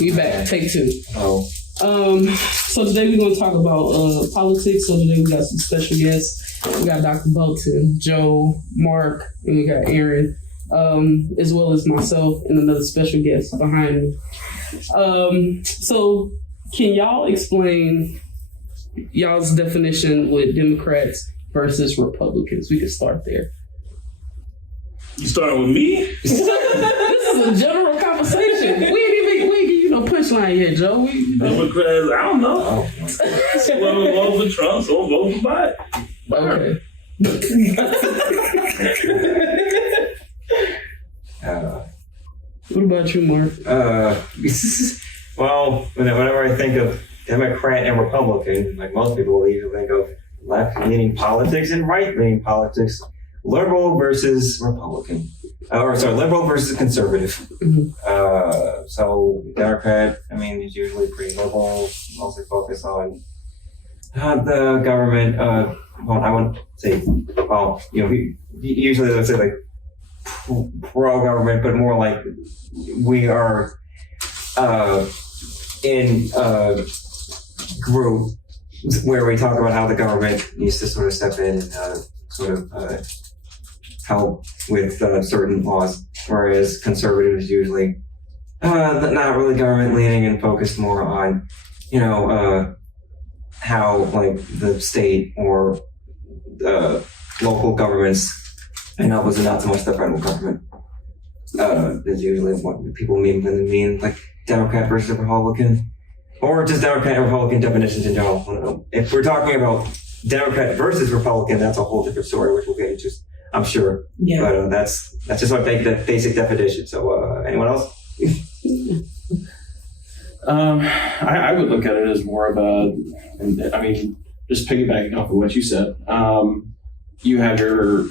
We back. Take two. Oh. So today we're going to talk about politics. So today we got some special guests. We got Dr. Bolton, Joe, Mark, and we got Aaron, as well as myself and another special guest behind me. So can y'all explain y'all's definition with Democrats versus Republicans? We can start there. You starting with me? This is a general conversation. We ain't give you no punchline yet, Joe. Democrats, I don't know. Some of them vote for Trump, some vote for Biden. Okay. What about you, Mark? Well, whenever I think of Democrat and Republican, like most people usually think of left-leaning politics and right-leaning politics. Liberal versus Republican. Liberal versus conservative. Mm-hmm. So Democrat, is usually pretty liberal, mostly focused on the government. I wouldn't say, usually let's say like pro-government, but more like we are in a group where we talk about how the government needs to sort of step in and help with certain laws, whereas conservatives usually not really government leaning and focused more on, how like the state or local governments and opposite not so much the federal government is usually what people mean when they mean like Democrat versus Republican, or just Democrat and Republican definitions in general. If we're talking about Democrat versus Republican, that's a whole different story, which we'll get into, I'm sure. Yeah. But that's just my basic definition. So anyone else? I would look at it as more of just piggybacking off of what you said. You have your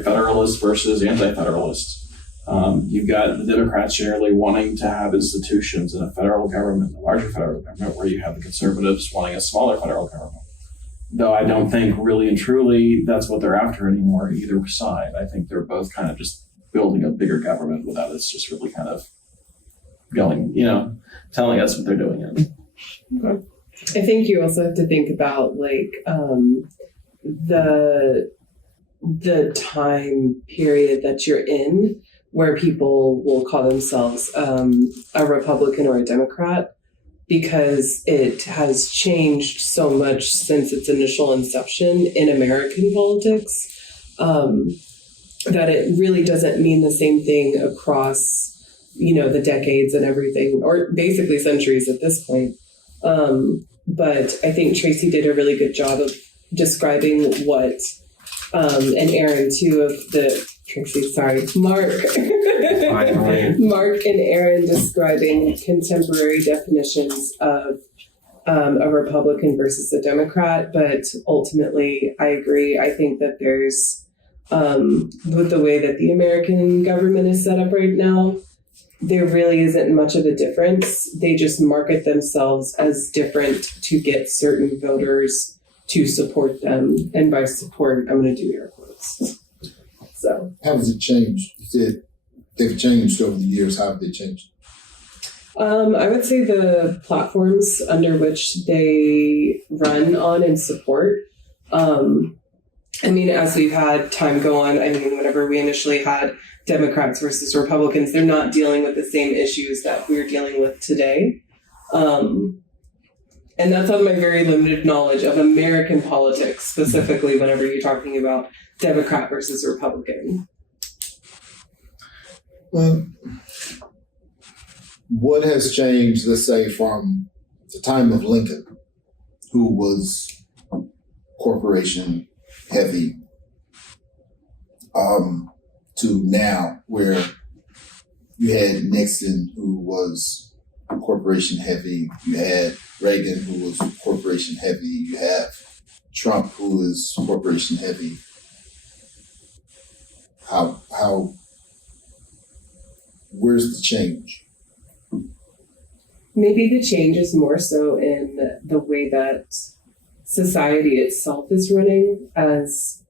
federalists versus anti-federalists. You've got the Democrats generally wanting to have institutions in a federal government, a larger federal government, where you have the conservatives wanting a smaller federal government. Though I don't think really and truly that's what they're after anymore, either side. I think they're both kind of just building a bigger government without us just really kind of going, telling us what they're doing. Okay. I think you also have to think about the time period that you're in, where people will call themselves a Republican or a Democrat, because it has changed so much since its initial inception in American politics, that it really doesn't mean the same thing across, the decades and everything, or basically centuries at this point. But I think Tracy did a really good job of describing what, and Aaron too, Mark and Aaron describing contemporary definitions of a Republican versus a Democrat. But ultimately, I agree. I think that there's, with the way that the American government is set up right now, there really isn't much of a difference. They just market themselves as different to get certain voters to support them. And by support, I'm going to do air quotes. So, how has it changed? You said they've changed over the years. How have they changed? I would say the platforms under which they run on and support. As we've had time go on, whenever we initially had Democrats versus Republicans, they're not dealing with the same issues that we're dealing with today. And that's on my very limited knowledge of American politics, specifically whenever you're talking about Democrat versus Republican. Well, what has changed, let's say, from the time of Lincoln, who was corporation heavy, to now, where you had Nixon, who was corporation heavy, you had Reagan, who was corporation heavy, you have Trump, who is corporation heavy. Where's the change? Maybe the change is more so in the way that society itself is running, as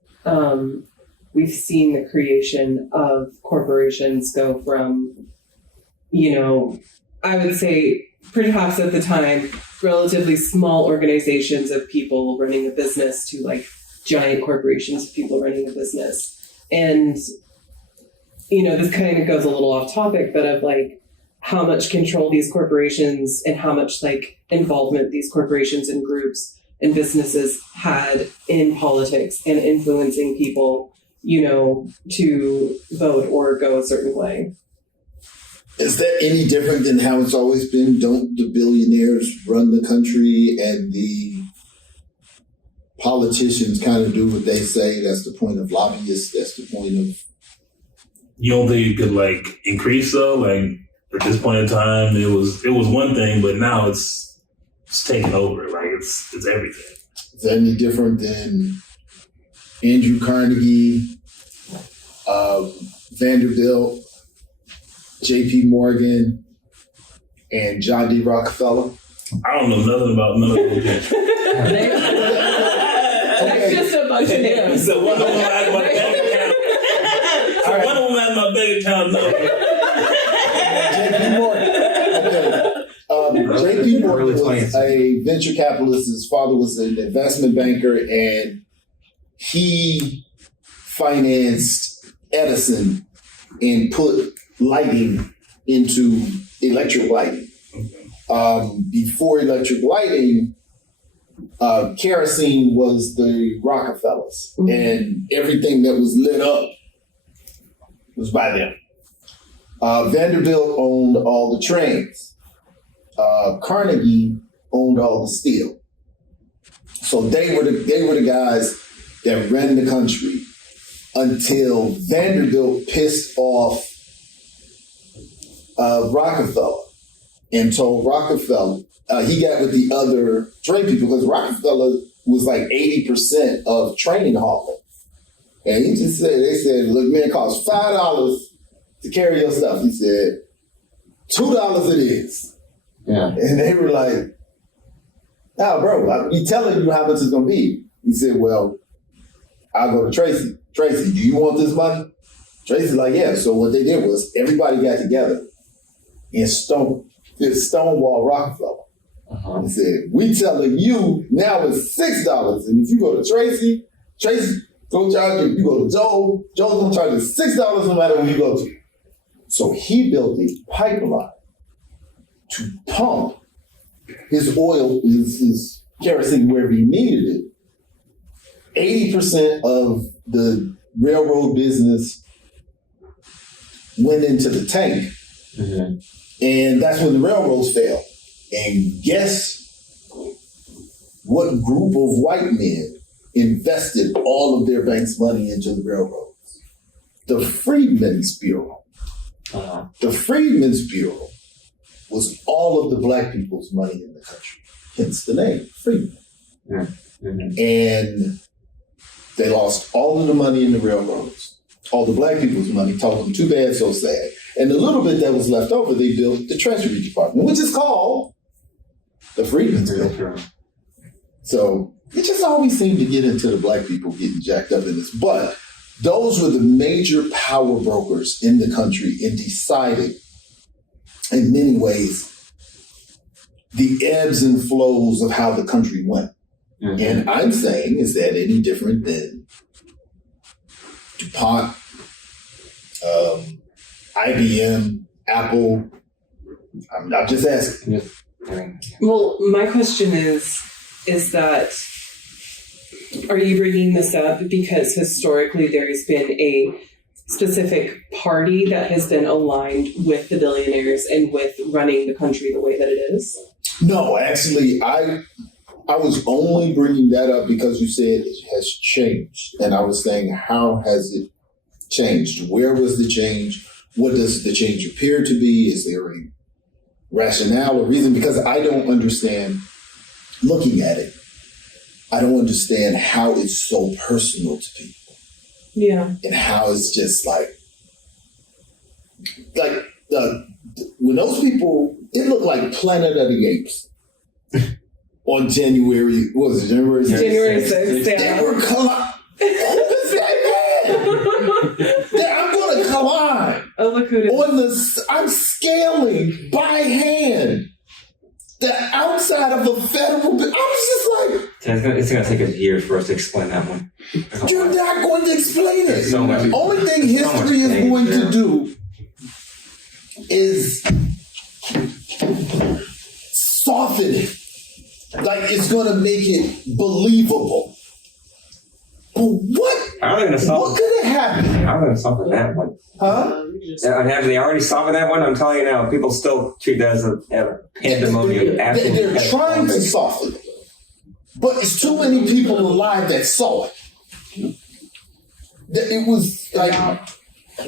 we've seen the creation of corporations go from, I would say, perhaps at the time, relatively small organizations of people running a business to like giant corporations of people running a business. And, this kind of goes a little off topic, but of like how much control these corporations and how much like involvement these corporations and groups and businesses had in politics and influencing people, to vote or go a certain way. Is that any different than how it's always been? Don't the billionaires run the country and the politicians kind of do what they say? That's the point of lobbyists. That's the point of... You don't think you could like increase though? Like at this point in time, it was one thing, but now it's taking over. Like it's everything. Is that any different than Andrew Carnegie, Vanderbilt, J.P. Morgan, and John D. Rockefeller? I don't know nothing about none of those. That's just a bunch of names. So one of them has my bank account. One of them has my bank account number. J.P. Morgan. Okay. J.P. Morgan was a venture capitalist. His father was an investment banker, and he financed Edison and put lighting into electric lighting. Before electric lighting, kerosene was the Rockefellers, and everything that was lit up was by them. Vanderbilt owned all the trains. Carnegie owned all the steel. So they were the guys that ran the country until Vanderbilt pissed off Rockefeller and told Rockefeller, he got with the other train people because Rockefeller was like 80% of train hauling. And he just said, they said, look, man, it costs $5 to carry your stuff. He said, $2 it is. Yeah. And they were like, nah, bro, I'll be telling you how much it's going to be. He said, well, I'll go to Tracy. Tracy, do you want this money? Tracy's like, yeah. So what they did was everybody got together and stonewall Rockefeller. And said, we telling you now it's $6. And if you go to Tracy go charge you. You go to Joe's gonna charge you $6 no matter where you go to. So he built a pipeline to pump his oil, his kerosene wherever he needed it. 80% of the railroad business went into the tank. Mm-hmm. And that's when the railroads failed. And guess what group of white men invested all of their bank's money into the railroads? The Freedmen's Bureau. Uh-huh. The Freedmen's Bureau was all of the black people's money in the country. Hence the name, Freedmen. Mm-hmm. And they lost all of the money in the railroads. All the black people's money, told them too bad, so sad. And the little bit that was left over, they built the Treasury Department, which is called the Freedmen's Bureau. So it just always seemed to get into the black people getting jacked up in this. But those were the major power brokers in the country and decided, in many ways, the ebbs and flows of how the country went. Mm-hmm. And I'm saying, is that any different than DuPont, IBM, Apple? I'm not just asking. Well, my question is that, are you bringing this up because historically there has been a specific party that has been aligned with the billionaires and with running the country the way that it is? No, actually, I was only bringing that up because you said it has changed. And I was saying, how has it changed? Where was the change? What does the change appear to be? Is there a rationale or reason? Because I don't understand, looking at it, I don't understand how it's so personal to people. Yeah. And how it's just like when those people, it looked like Planet of the Apes on January, what was it, January 6th? January 6th, They yeah. were who is that man? I'm going to climb Oh, look who it is. I'm scaling by hand inside of a federal. I was just It's gonna take us years for us to explain that one. like, you're not going to explain it. So much. Only thing history is pain, going yeah. to do is soften it. Like it's going to make it believable. But what? How are they gonna What solve? could have happened? How are they gonna solve that one? Huh? Have they already solved that one? I'm telling you now, people still treat that as a pandemonium. They're trying to soften it. But it's too many people alive that saw it. That it was like,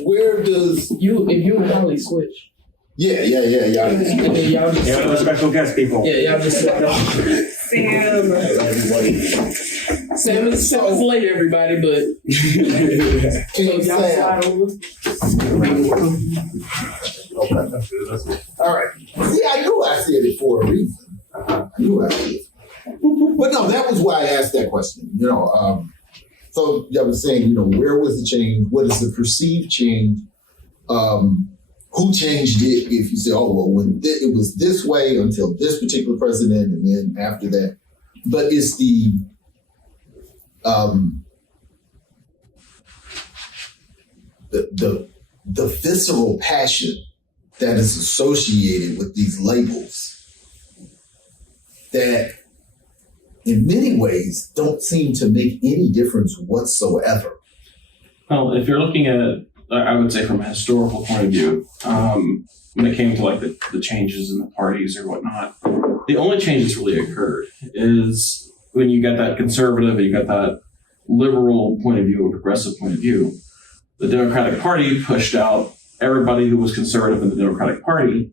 where does. If you and Holly switch. Yeah. And then y'all just Yeah, we're special guest people. yeah, y'all just Sam is late, everybody, but King y'all Sam. slide over. All right. See, I knew I said it for a reason. I knew I said it. But no, that was why I asked that question. So I was saying, where was the change? What is the perceived change? Who changed it? If you say, oh, well, when it was this way until this particular president, and then after that. But it's the visceral passion that is associated with these labels that in many ways don't seem to make any difference whatsoever. Well, if you're looking at, I would say from a historical point of view, when it came to like the changes in the parties or whatnot, the only change that's really occurred is when you got that conservative and you got that liberal point of view, a progressive point of view, the Democratic Party pushed out everybody who was conservative in the Democratic Party,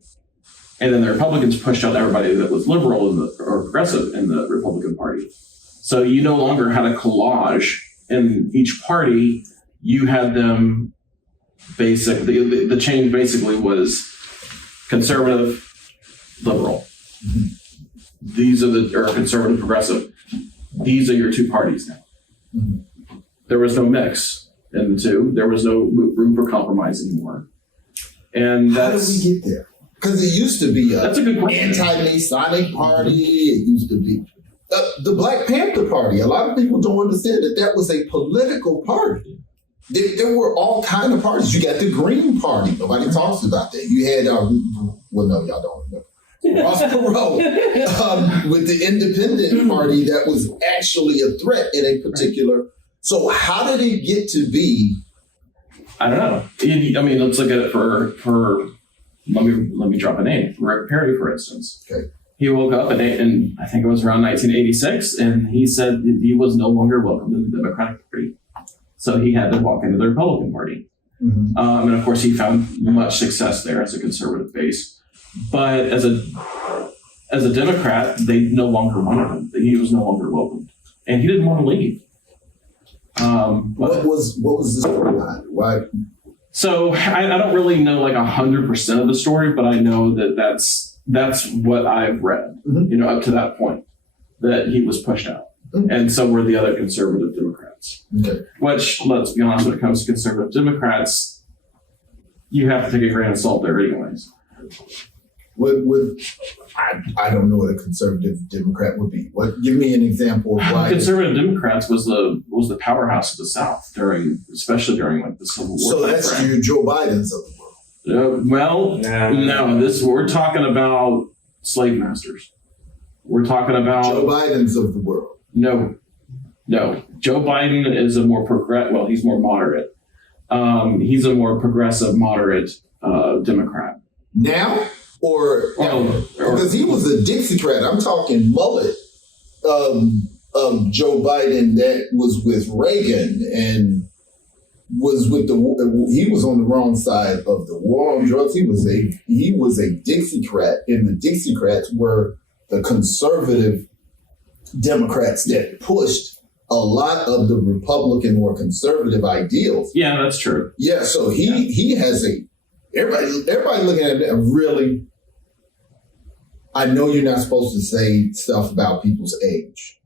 and then the Republicans pushed out everybody that was liberal or progressive in the Republican Party. So you no longer had a collage in each party. You had them basically, the change basically was conservative, liberal. Mm-hmm. These are or conservative, progressive. These are your two parties now. Mm-hmm. There was no mix in the two. There was no room for compromise anymore. And How did that's, we get there? Because it used to be that's a good question. anti-Masonic party. It used to be the Black Panther Party. A lot of people don't understand that was a political party. There were all kind of parties. You got the Green Party. Nobody talks about that. You had, well, no, y'all don't remember. Ross Perot with the Independent Party that was actually a threat in a particular. So how did it get to be? I don't know. I mean, let's look at it for let me drop a name. Rick Perry, for instance. Okay. He woke up in I think it was around 1986, and he said he was no longer welcome to the Democratic Party. So he had to walk into the Republican Party. Mm-hmm. And of course, he found much success there as a conservative base. But as a Democrat, they no longer wanted him. He was no longer welcomed, and he didn't want to leave. What was the story behind it? Why? So I don't really know like 100% of the story, but I know that that's what I've read. Mhm. Up to that point, that he was pushed out, Mhm. and so were the other conservative Democrats. Okay. Which, let's be honest, when it comes to conservative Democrats, you have to take a grain of salt there, anyways. I don't know what a conservative Democrat would be. Give me an example of why. Conservative Democrats was the powerhouse of the South especially during like the Civil War. So that's timeframe. your Joe Biden's of the world. No. We're talking about slave masters. We're talking about Joe Biden's of the world. No. Joe Biden is a more he's more moderate. He's a more progressive, moderate Democrat. Now? Or because he was a Dixiecrat. I'm talking mullet. Joe Biden that was with Reagan and was with he was on the wrong side of the war on drugs. He was a Dixiecrat, and the Dixiecrats were the conservative Democrats that pushed a lot of the Republican or conservative ideals. Yeah, that's true. Yeah, so he has everybody looking at it really. I know you're not supposed to say stuff about people's age,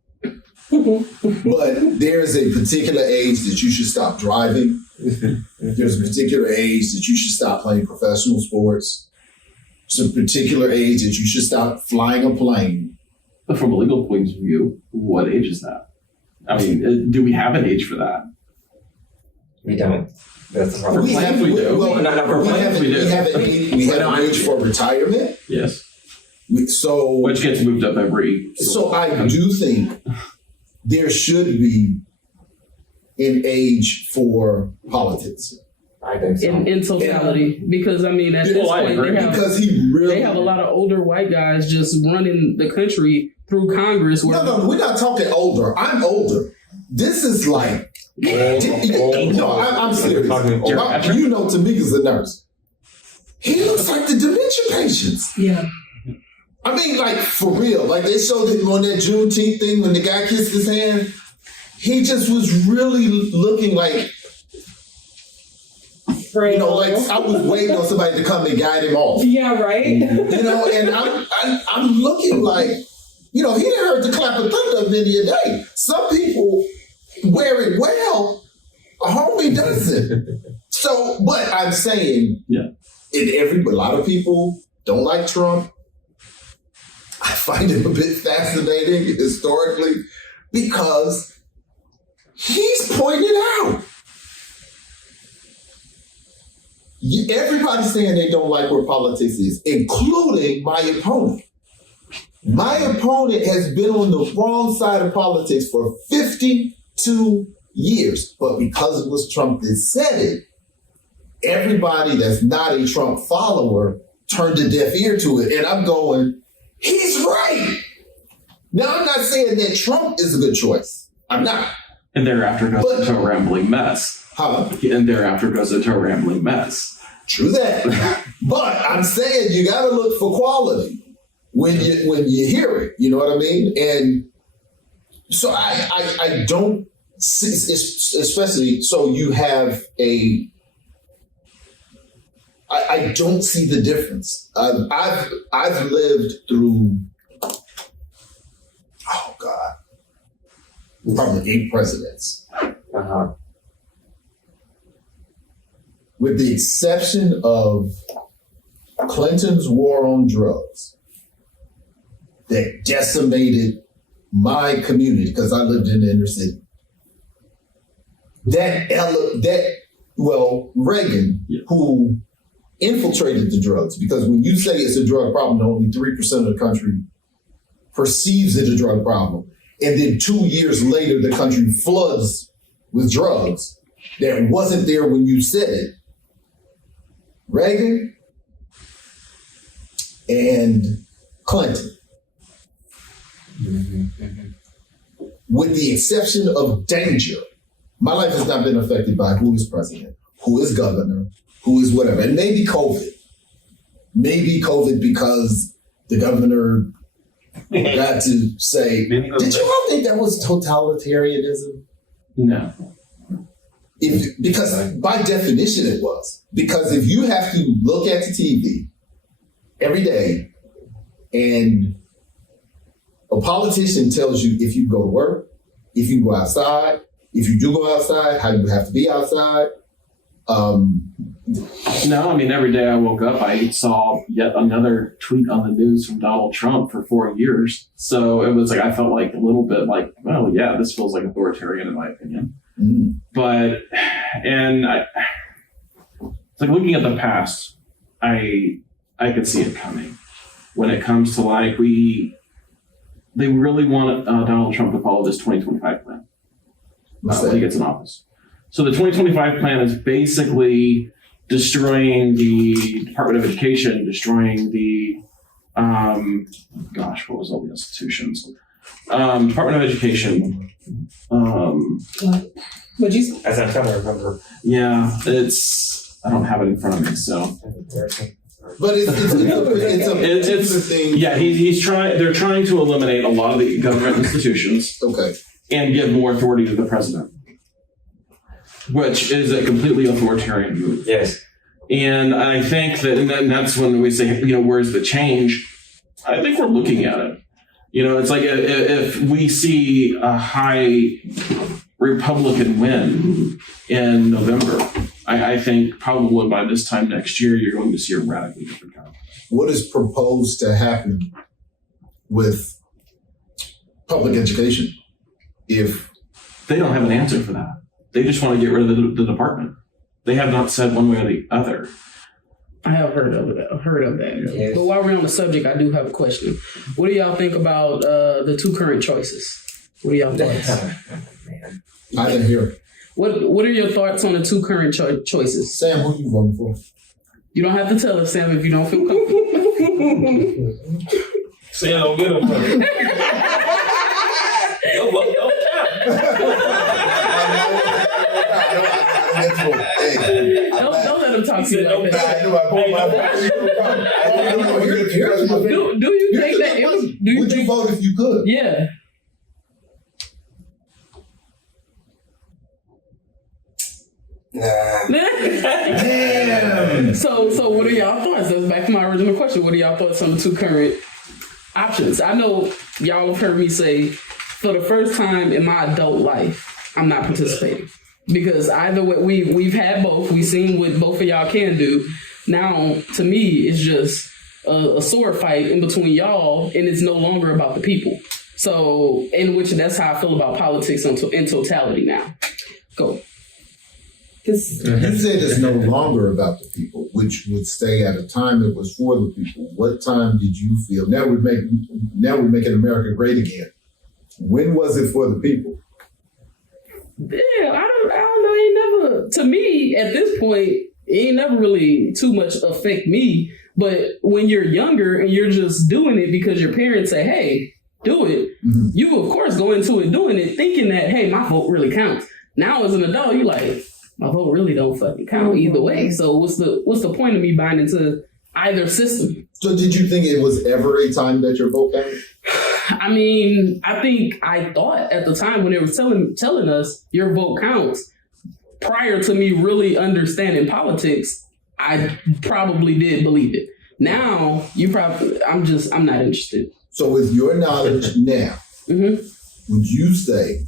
but there's a particular age that you should stop driving. There's a particular age that you should stop playing professional sports. There's a particular age that you should stop flying a plane. But from a legal point of view, what age is that? I mean, do we have an age for that? We don't. That's the problem. We have, we do. well, Not for we have, plans, we do. we have an age, we have an age for retirement. Yes. So Which gets moved up every. So I do think there should be an age for politics. I think so. In totality, because I mean, at this Well, I point, agree. Because he really they have a lot of older white guys just running the country through Congress. Where No, we're not talking older. I'm older. This is like no, I'm serious. You know, Tamika's a nurse. He looks like the dementia patients. Yeah. I mean, like, for real. Like, they showed him on that Juneteenth thing when the guy kissed his hand. He just was really looking like, you know, like I was waiting on somebody to come and guide him off. Yeah, right? You know, and I'm looking like, you know, he didn't heard the clap of thunder many a day. Some people wear it well, a homie doesn't. So, but I'm saying, Yeah. A lot of people don't like Trump. I find him a bit fascinating historically because he's pointed out. Everybody's saying they don't like where politics is, including my opponent. My opponent has been on the wrong side of politics for 52 years, but because it was Trump that said it, everybody that's not a Trump follower turned a deaf ear to it. And I'm going, he's right. Now, I'm not saying that Trump is a good choice. I'm not. And thereafter goes But- into a rambling mess. Huh? And thereafter goes into a rambling mess. True that. But I'm saying you got to look for quality when you hear it. You know what I mean? And so I don't see, especially so you have I don't see the difference. I've lived through, oh God, probably 8 presidents. Uh-huh. With the exception of Clinton's war on drugs that decimated my community because I lived in the inner city. Reagan, Yeah. who infiltrated the drugs, because when you say it's a drug problem, only 3% of the country perceives it a drug problem. And then 2 years later, the country floods with drugs that wasn't there when you said it. Reagan and Clinton, with the exception of danger, my life has not been affected by who is president, who is governor, who is whatever. And maybe COVID. Maybe COVID because the governor got to say, did you all think that was totalitarianism? No. Because by definition it was. Because if you have to look at the TV every day and a politician tells you if you go to work, if you go outside, if you do go outside, how you have to be outside. No, I mean, every day I woke up, I saw yet another tweet on the news from Donald Trump for 4 years. So it was like, I felt like a little bit like, well, yeah, this feels like authoritarian in my opinion. Mm. But, and it's like looking at the past, I could see it coming when it comes to like, they really want Donald Trump to follow this 2025 plan when he gets in office. So the 2025 plan is basically destroying the Department of Education, destroying the, what was all the institutions? Department of Education. What'd you say? As I'm trying to remember. Yeah, I don't have it in front of me, so. But it's a thing. Yeah, they're trying to eliminate a lot of the government institutions Okay. and give more authority to the president, which is a completely authoritarian move. Yes. And I think and that's when we say, where's the change? I think we're looking at it. It's like if we see a high Republican win in November, I think probably by this time next year, you're going to see a radically different Congress. What is proposed to happen with public education if They don't have an answer for that. They just want to get rid of the department. They have not said one way or the other. I have heard of that. Yes. But while we're on the subject, I do have a question. What do y'all think about the two current choices? What are y'all thoughts? Man. I didn't hear it. What are your thoughts on the two current choices? Sam, who you voting for? You don't have to tell us, Sam, if you don't feel comfortable. Say I don't get them. Yo, what? Yo, Don't let him talk to you said like no that. Do you think that it was? Do you Would you think? vote if you could? Yeah. Nah. Damn. So what are y'all thoughts? That's back to my original question. What are y'all thoughts on the two current options? I know y'all have heard me say, for the first time in my adult life, I'm not participating. Because either way, we've had both. We've seen what both of y'all can do. Now, to me, it's just a sword fight in between y'all, and it's no longer about the people. So, in which that's how I feel about politics in totality now. Go. You said it's no longer about the people, which would stay at a time it was for the people. What time did you feel? Now we're making America great again. When was it for the people? Yeah, I don't know. Ain't never, to me, at this point, it ain't never really too much affect me. But when you're younger and you're just doing it because your parents say, hey, do it, you of course go into it doing it thinking that, hey, my vote really counts. Now as an adult, you're like, my vote really don't fucking count either way. So what's the point of me buying into either system? So did you think it was ever a time that your vote counted? I mean, I thought at the time when they were telling us your vote counts, prior to me really understanding politics, I probably did believe it. Now, I'm not interested. So with your knowledge now, Mm-hmm. would you say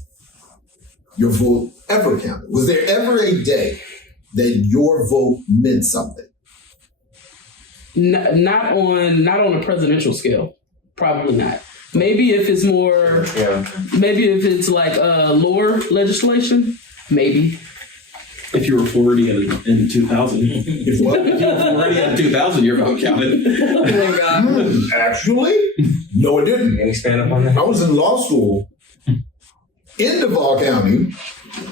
your vote ever counted? Was there ever a day that your vote meant something? Not on a presidential scale. Probably not. Maybe if it's more, maybe if it's like lower legislation, maybe. If you were Floridian in 2000. If what? If you were Floridian in 2000, your vote counted. Oh my God. Actually, no, it didn't. Can you expand upon that? I was in law school in Duval County.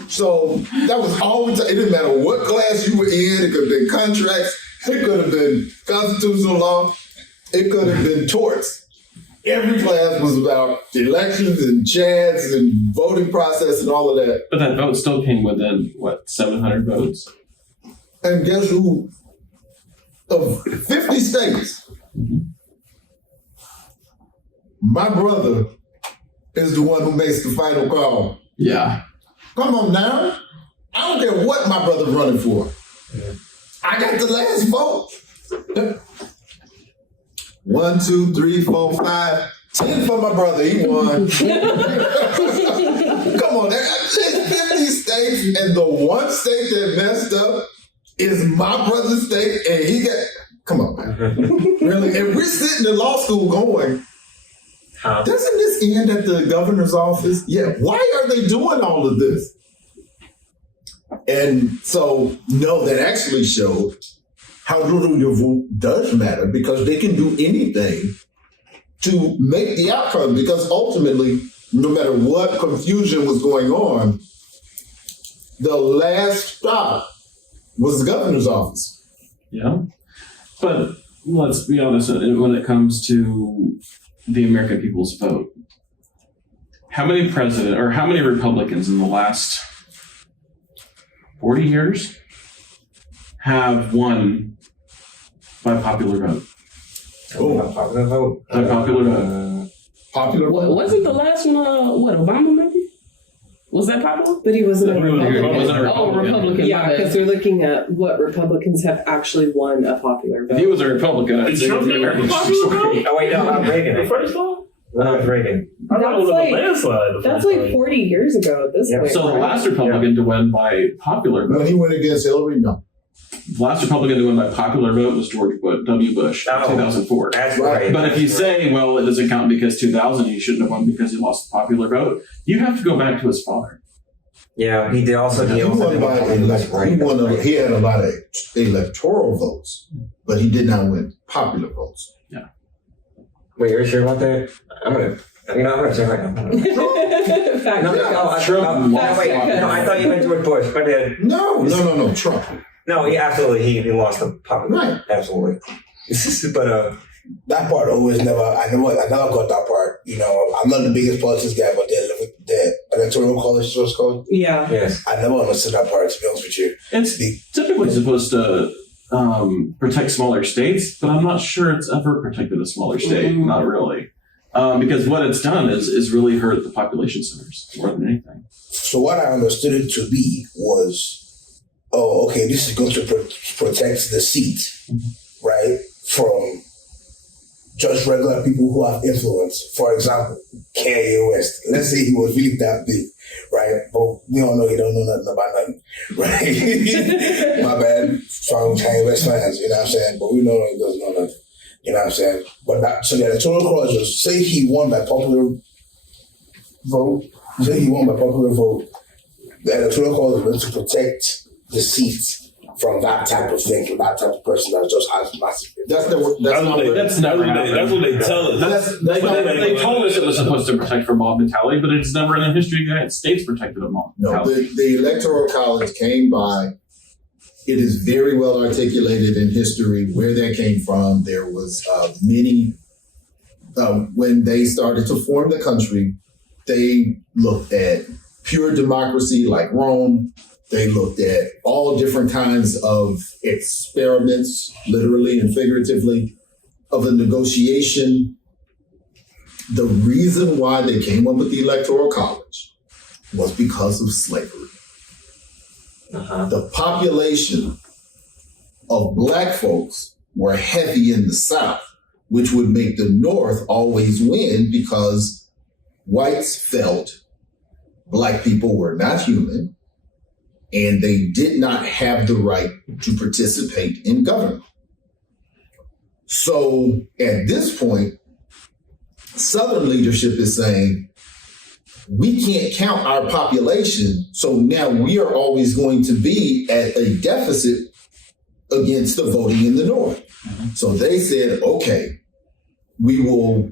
So that was always, it didn't matter what class you were in. It could have been contracts. It could have been constitutional law. It could have been torts. Every class was about elections and chants and voting process and all of that. But that vote still came within, 700 votes? And guess who? Of 50 states, my brother is the one who makes the final call. Yeah. Come on now. I don't care what my brother's running for. I got the last vote. 1, 2, 3, 4, 5, 10 for my brother. He won. Come on, there's 50 states, and the one state that messed up is my brother's state, and he got. Come on, man. Really? And we're sitting in law school going, doesn't this end at the governor's office? Yeah. Why are they doing all of this? And so, no, that actually showed how little your vote does matter, because they can do anything to make the outcome. Because ultimately, no matter what confusion was going on, the last stop was the governor's office. Yeah. But let's be honest, when it comes to the American people's vote, how many Republicans in the last 40 years have won by popular vote? Popular vote. By popular vote. Popular vote. Wasn't the last one, Obama maybe? Was that popular? But he wasn't a He wasn't Republican. a Oh, Republican. Yeah, my bad. because we're looking at what Republicans have actually won a popular If he vote. was a Republican, I'd Did say Trump the get American popular vote? Oh wait, no, Reagan. The first one? No, it's Reagan. I thought it was That's a landslide. the That's first like time. 40 years ago at this Yeah, point. So the right? last Republican to win by popular When vote. he went against Hillary, no. The last Republican to win by popular vote was George W. Bush in Oh. 2004. That's right. But if you say, well, it doesn't count because 2000, he shouldn't have won because he lost the popular vote, you have to go back to his father. Yeah, he did also. He won by he had a lot of electoral votes, but he did not win popular votes. Wait, you're sure about that? I'm gonna check right now. Fact No, check. Trump no, lost wait, popular no, I thought you meant George Bush. My bad. No, Trump. No, he absolutely he lost the popular. Right. Absolutely. But That part always I never got that part. You know, I'm not the biggest politics guy, but the electoral college source code, Yeah. yes. I never understood that part, to be honest with you. It's typically supposed to protect smaller states, but I'm not sure it's ever protected a smaller state. Mhm. Not really. Because what it's done is really hurt the population centers more than anything. So what I understood it to be was, oh, okay, this is going to protect the seat, right, from just regular people who have influence. For example, Kanye West. Let's say he was really that big, right? But we all know he don't know nothing about nothing, right? My bad, from Kanye West fans, you know what I'm saying? But we know he doesn't know nothing, you know what I'm saying? But so the electoral college was, say he won by popular vote, the electoral college was to protect the seats from that type of thing, from that type of person that just has massive. That's what they tell us. They told us it was supposed to protect from mob mentality, but it's never in the history of the United States protected a mob No, mentality. the Electoral College came by. It is very well articulated in history where that came from. There was many, when they started to form the country, they looked at pure democracy like Rome. They looked at all different kinds of experiments, literally and figuratively, of a negotiation. The reason why they came up with the Electoral College was because of slavery. The population of Black folks were heavy in the South, which would make the North always win because whites felt Black people were not human and they did not have the right to participate in government. So at this point, Southern leadership is saying, we can't count our population, so now we are always going to be at a deficit against the voting in the North. So they said, okay, we will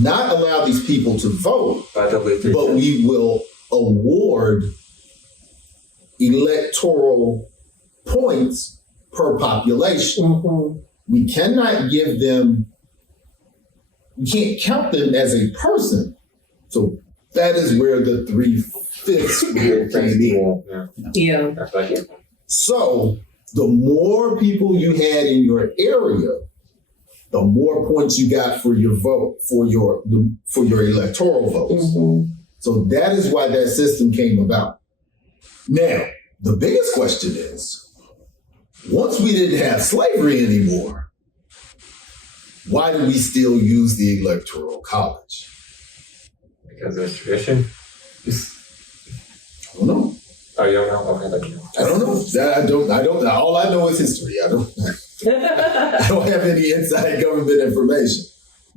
not allow these people to vote, but we will award electoral points per population. Mm-hmm. We cannot give them, we can't count them as a person. So that is where the 3/5 rule came in. Yeah. So the more people you had in your area, the more points you got for your vote, for your electoral votes. Mm-hmm. So that is why that system came about. Now, the biggest question is, once we didn't have slavery anymore, why do we still use the Electoral College? Because it's tradition. I don't know. Oh, you don't know? Okay, thank you. I don't know. I don't. All I know is history. I don't have any inside government information.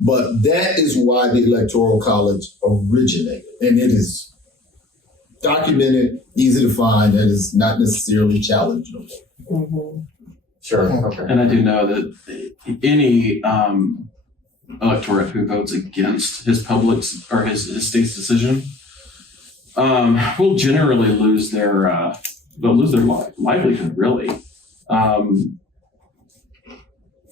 But that is why the Electoral College originated. And it is documented, easy to find, and is not necessarily challengeable. Mm-hmm. Sure. Okay. And I do know that any electorate who votes against his public's or his state's decision will generally lose their livelihood. Really, if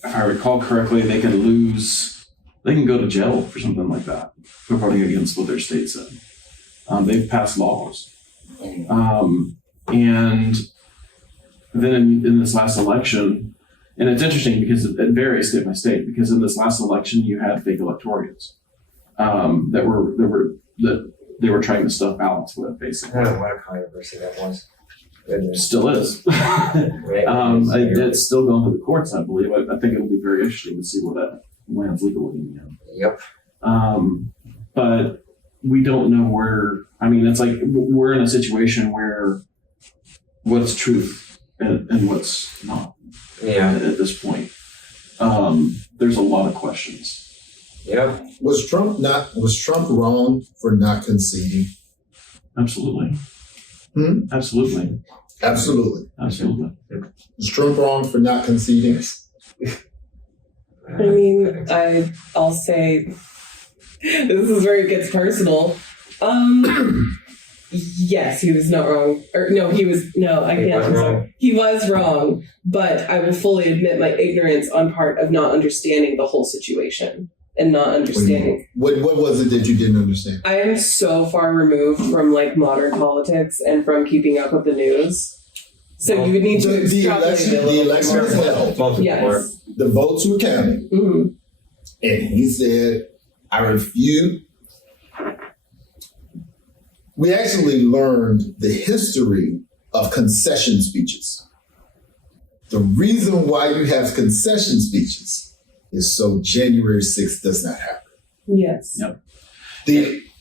I recall correctly, they can go to jail for something like that for voting against what their state said. They've passed laws, and then in this last election. And it's interesting because it varies state by state. Because in this last election, you had fake electorates that they were trying to stuff ballots with, basically. I don't know what controversy that was. Still is. It's still going to the courts, I believe. I think it'll be very interesting to see where that lands legally in the end. Yep. But we don't know where. I mean, it's like we're in a situation where what's truth and what's not Yeah. at this point. There's a lot of questions. Yeah. Was Trump wrong for not conceding? Absolutely. Absolutely. Absolutely. Absolutely. Was Trump wrong for not conceding? I mean, I'll say this is where it gets personal. Yes, he was not wrong. Or no, he was no, I He can't. was I'm sorry. wrong. He was wrong, but I will fully admit my ignorance on part of not understanding the whole situation and not understanding. What was it that you didn't understand? I am so far removed from like modern politics and from keeping up with the news. So you would need to The extrapolate election, it a little the election bit was more. held. Multiple more. Yes. The votes were counted, Mhm. and he said, "I refuse." We actually learned the history of concession speeches. The reason why you have concession speeches is so January 6th does not happen. Yes. Yep.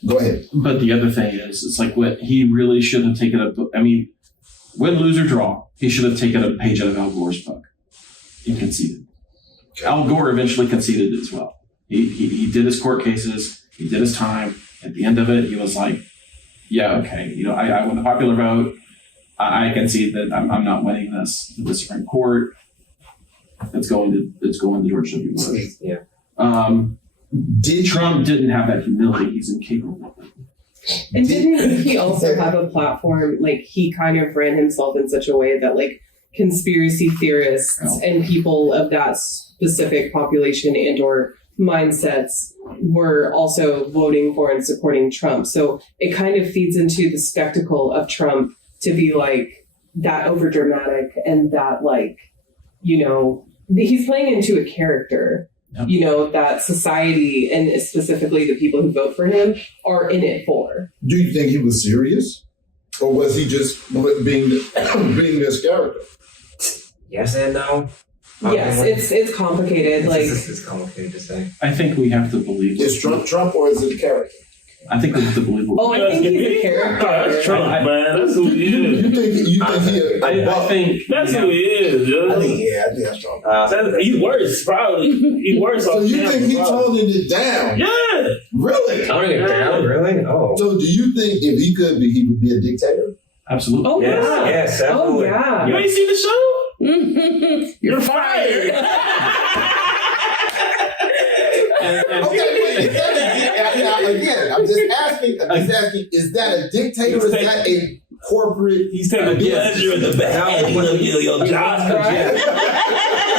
Go ahead. But the other thing is, it's like what he really should have taken win, lose, or draw, he should have taken a page out of Al Gore's book and conceded. Al Gore eventually conceded as well. He did his court cases, he did his time. At the end of it, he was like, yeah, okay, I won the popular vote. I concede that I'm not winning this in the Supreme Court. It's going to George W. Bush. Yeah. Trump didn't have that humility. He's incapable of it. And didn't he also have a platform, like he kind of ran himself in such a way that like conspiracy theorists and people of that specific population and or mindsets were also voting for and supporting Trump. So it kind of feeds into the spectacle of Trump to be like that overdramatic and that like, he's playing into a character. Yep. That society and specifically the people who vote for him are in it for. Do you think he was serious? Or was he just being this character? Yes and no. Yes, it's complicated. Like It's complicated to say. I think we have to believe. Is Trump or is it a character? I think we have to believe. oh, I think he's a character. That's Trump, man. That's who he You is. think he I think That's who he is. I Yo. think that's Trump. He's worse, probably. He's worse So off you camera, think he probably. toning it down? Yeah. Really? Toning it down, really? Oh. So do you think if he could be, he would be a dictator? absolutely. Oh Yes, yeah. yes, Oh absolutely. yeah. You ain't seen the show? You're fired. Okay, wait. Again, I'm just asking. Is that a dictator? Is that a corporate? He's taking pleasure in the beheading of your job.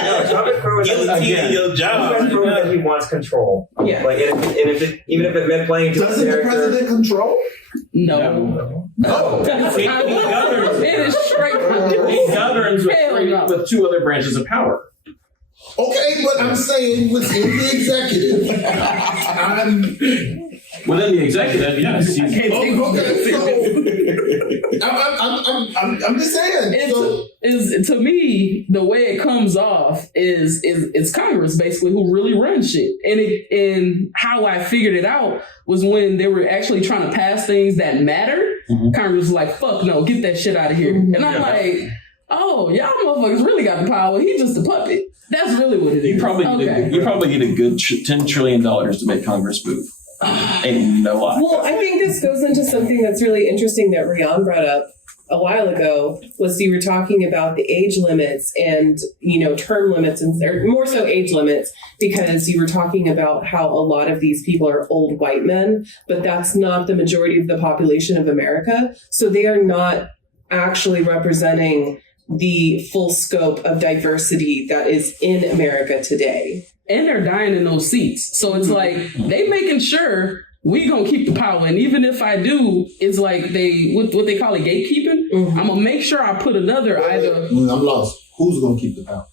No, Trump is proven Guillotining your job. Trump is proven that he wants control. Yeah. Like, even if it meant playing to his Doesn't the character. president control? No. No. He governs. It is straight He governs Hell no. with two other branches of power. Okay, but I'm saying within the executive, Within the executive, yes. I'm just saying. So, is to me the way it comes off is Congress basically who really runs shit, and how I figured it out was when they were actually trying to pass things that matter. Mhm. Congress was like, "Fuck no, get that shit out of here," and I'm like, "Oh, y'all motherfuckers really got the power. He's just a puppet." That's really what it is. You probably need a good $10 trillion to make Congress move. Ain't no lie. Well, I think this goes into something that's really interesting that Rian brought up a while ago. Was you were talking about the age limits and term limits, or more so age limits, because you were talking about how a lot of these people are old white men, but that's not the majority of the population of America. So they are not actually representing the full scope of diversity that is in America today. And they're dying in those seats. So it's like they making sure we gonna keep the power. And even if I do, it's like what they call it gatekeeping. Mhm. I'm gonna make sure I put another either I'm lost. Who's going to keep the power?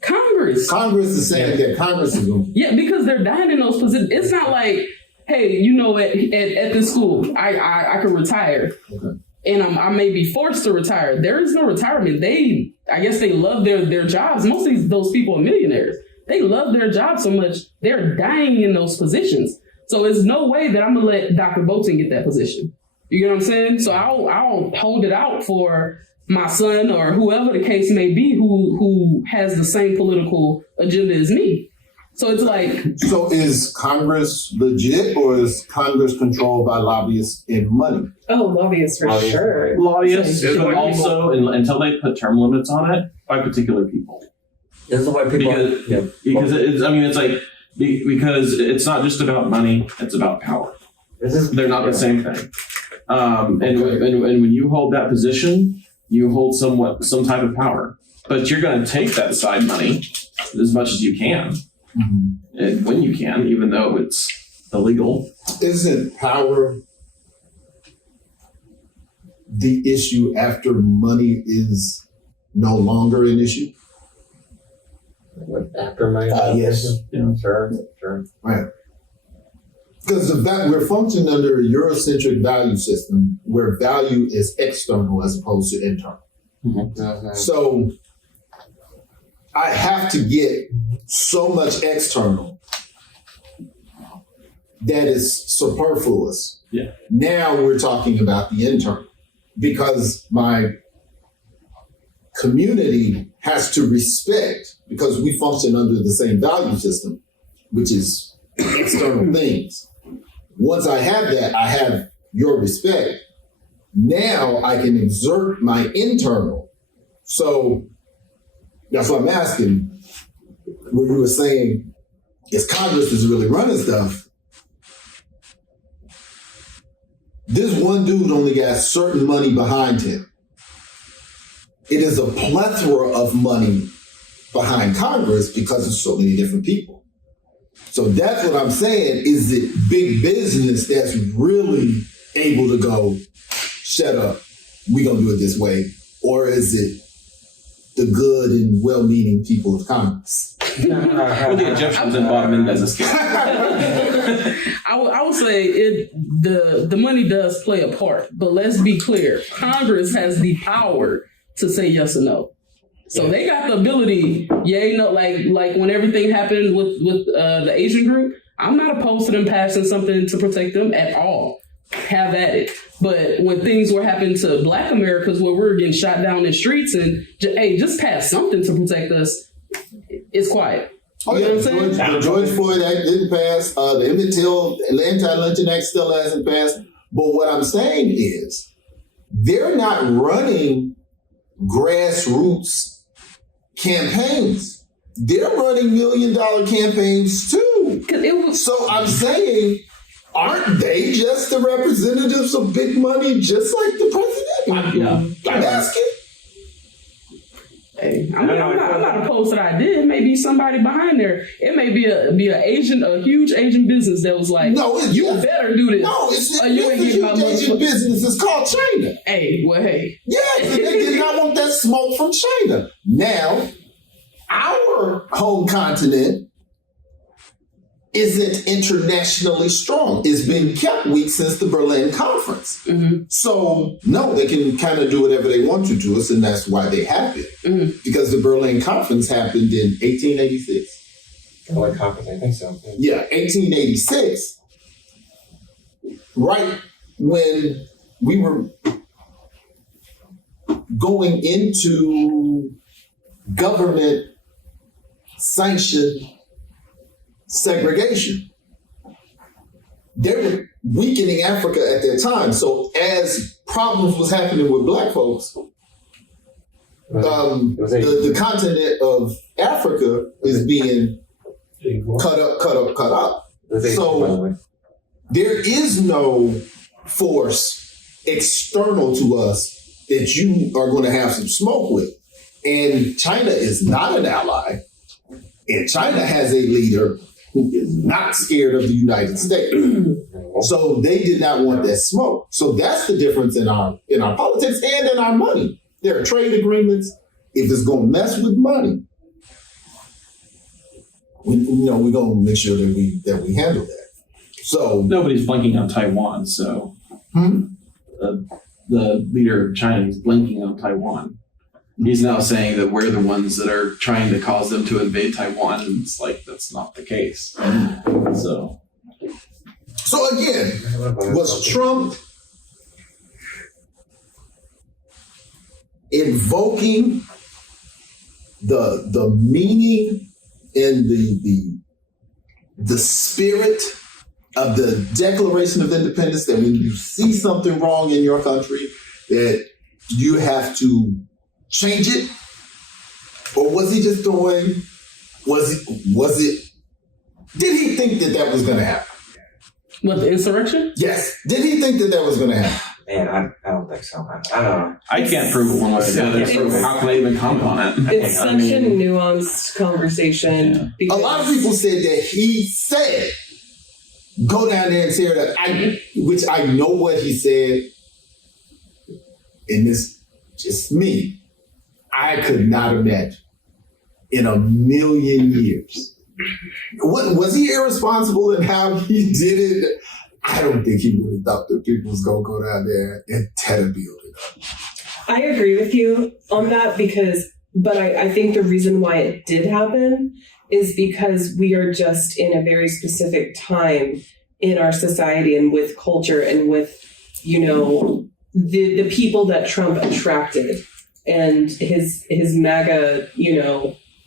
Congress. Congress is saying that Congress is going to. Yeah, because they're dying in those positions. It's not like, hey, at this school, I can retire. Okay. And I may be forced to retire. There is no retirement. I guess they love their jobs. Most of those people are millionaires. They love their job so much, they're dying in those positions. So there's no way that I'm going to let Dr. Bolton get that position. You get what I'm saying? So I'll hold it out for my son or whoever the case may be who has the same political agenda as me. So it's like, So is Congress legit, or is Congress controlled by lobbyists and money? Oh, lobbyists for Lobbyists. sure. Lobbyists, Same. but also until they put term limits on it by particular people. This is why people. Because- Because it's like because it's not just about money; it's about power. This is They're not the same thing. And when you hold that position, you hold some type of power. But you're going to take that side money as much as you can, and when you can, even though it's illegal. Isn't power the issue after money is no longer an issue? after my. Yes. Sure. Because the fact we're functioning under a Eurocentric value system where value is external as opposed to internal. So I have to get so much external that is superfluous. Yeah. Now we're talking about the internal because my community has to respect, because we function under the same value system, which is external things. Once I have that, I have your respect. Now I can exert my internal. So that's what I'm asking. When you were saying, if Congress is really running stuff, this one dude only got certain money behind him. It is a plethora of money behind Congress because of so many different people. So that's what I'm saying. Is it big business that's really able to go, shut up, we're going to do it this way? Or is it the good and well-meaning people of Congress? Or the Egyptians and bought them in as a scam. I would say the money does play a part, but let's be clear. Congress has the power to say yes or no. So they got the ability, like when everything happened with the Asian group, I'm not opposed to them passing something to protect them at all. Have at it. But when things were happening to Black Americans where we were getting shot down in the streets and, just pass something to protect us, it's quiet. Oh, You yeah, know what I'm saying? the George Floyd Act didn't pass. The Emmett Till Anti-Lynching Act still hasn't passed. But what I'm saying is, they're not running grassroots campaigns. They're running $1 million campaigns too. 'Cause it was So I'm saying, aren't they just the representatives of big money, just like the president? I'm asking. Hey, I'm not opposed to the idea. It may be somebody behind there. It may be a huge Asian business that was like, No, you better do this. No, it's you ain't getting my huge Asian money. business. It's called China. Hey. Yes, and they did not want that smoke from China. Now, our home continent isn't internationally strong. It's been kept weak since the Berlin Conference. Mhm. So, no, they can kind of do whatever they want to us, and that's why they have it. Mhm. Because the Berlin Conference happened in 1886. Like conference, I think so. Yeah, 1886. Right when we were going into government sanctioned segregation. They were weakening Africa at that time. So as problems was happening with Black folks, the continent of Africa is being cut up. So there is no force external to us that you are going to have some smoke with. And China is not an ally. And China has a leader who is not scared of the United States. So they did not want that smoke. So that's the difference in our politics and in our money. There are trade agreements. If it's going to mess with money, we're going to make sure that we handle that. So Nobody's blinking on Taiwan, so the leader of China is blinking on Taiwan. He's now saying that we're the ones that are trying to cause them to invade Taiwan, and it's like that's not the case. So again, was Trump invoking the meaning and the spirit of the Declaration of Independence, that when you see something wrong in your country, that you have to change it? Or was he just doing, did he think that was going to happen? What, the insurrection? Yes. Did he think that was going to happen? Man, I don't think so. I don't know. I can't prove it one way or the other. It's- How can I even comment on it? It's such a nuanced conversation. Yeah. A Because lot of people said that he said, go down there and tear it up, which I know what he said. And this, just me, I could not imagine in a million years. What, was he irresponsible in how he did it? I don't think he really thought that people was going to go down there and tear the building up. I agree with you on that but I think the reason why it did happen is because we are just in a very specific time in our society and with culture and with, the people that Trump attracted and his MAGA,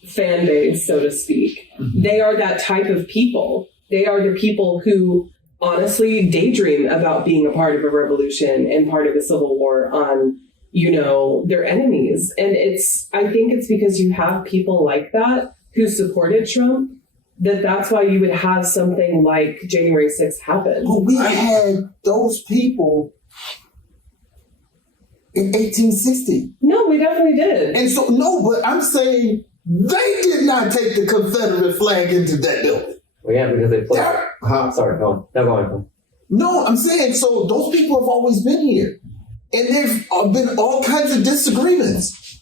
fan base, so to speak. Mm-hmm. They are that type of people. They are the people who honestly daydream about being a part of a revolution and part of a civil war on, their enemies. And I think it's because you have people like that who supported Trump, that's why you would have something like January 6th happen. But we had those people in 1860. No, we definitely did. And so, no, but I'm saying they did not take the Confederate flag into that building. Well, yeah, because they played. Huh? Sorry, go on. No, I'm saying, so those people have always been here. And there've been all kinds of disagreements.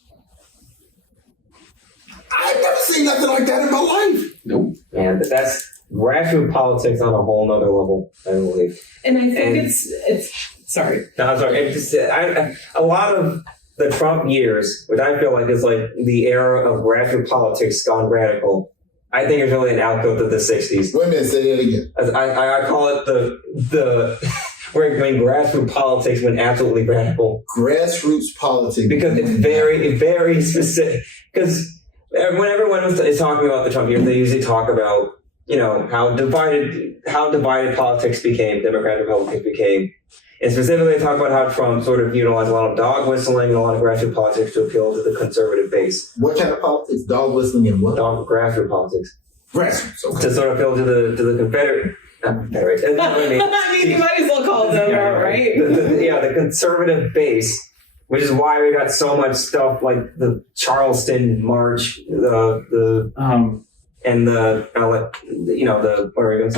I've never seen nothing like that in my life. Nope. Man, but that's grassroots politics on a whole nother level, I believe. And I think And- it's sorry. No, I'm sorry. A lot of the Trump years, which I feel like is like the era of grassroots politics gone radical, I think it's really an outgrowth of the 60s. Wait a minute, say that again. I call it the when grassroots politics went absolutely radical. Grassroots politics. Because it's very, very specific. Because when everyone is talking about the Trump years, they usually talk about, how divided politics became, Democrat Republicans became. And specifically, they talk about how Trump sort of utilized a lot of dog whistling and a lot of grassroots politics to appeal to the conservative base. What kind of politics? Dog whistling and what? Grassroots politics. Grassroots, okay. To sort of appeal to the Confederate. Not Confederate. You know what I mean? I mean, you might as well call them out, right? The conservative base, which is why we got so much stuff like the Charleston March, and the what are we going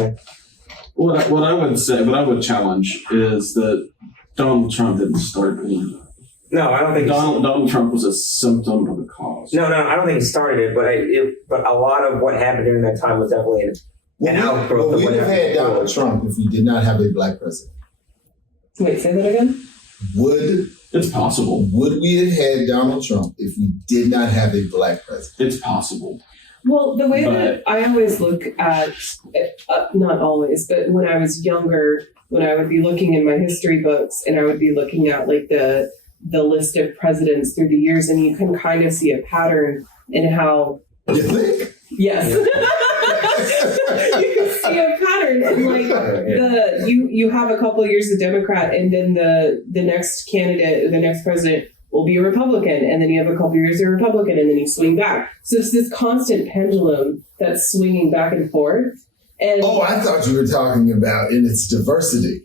to say? What I would challenge is that Donald Trump didn't start any of that. No, I don't think Donald Trump was a symptom of the cause. No, I don't think he started it, but a lot of what happened during that time was definitely an outgrowth of we what would have happened had Donald before. Trump if we did not have a black president. Wait, say that again? It's possible. Would we have had Donald Trump if we did not have a black president? It's possible. Well, the way that I always look at, not always, but when I was younger, when I would be looking in my history books and I would be looking at like the list of presidents through the years, and you can kind of see a pattern in how, You think? yes, you can see a pattern in like you have a couple of years of Democrat, and then the next candidate, the next president will be a Republican, and then you have a couple of years of Republican, and then you swing back. So it's this constant pendulum that's swinging back and forth. And Oh, I thought you were talking about in its diversity.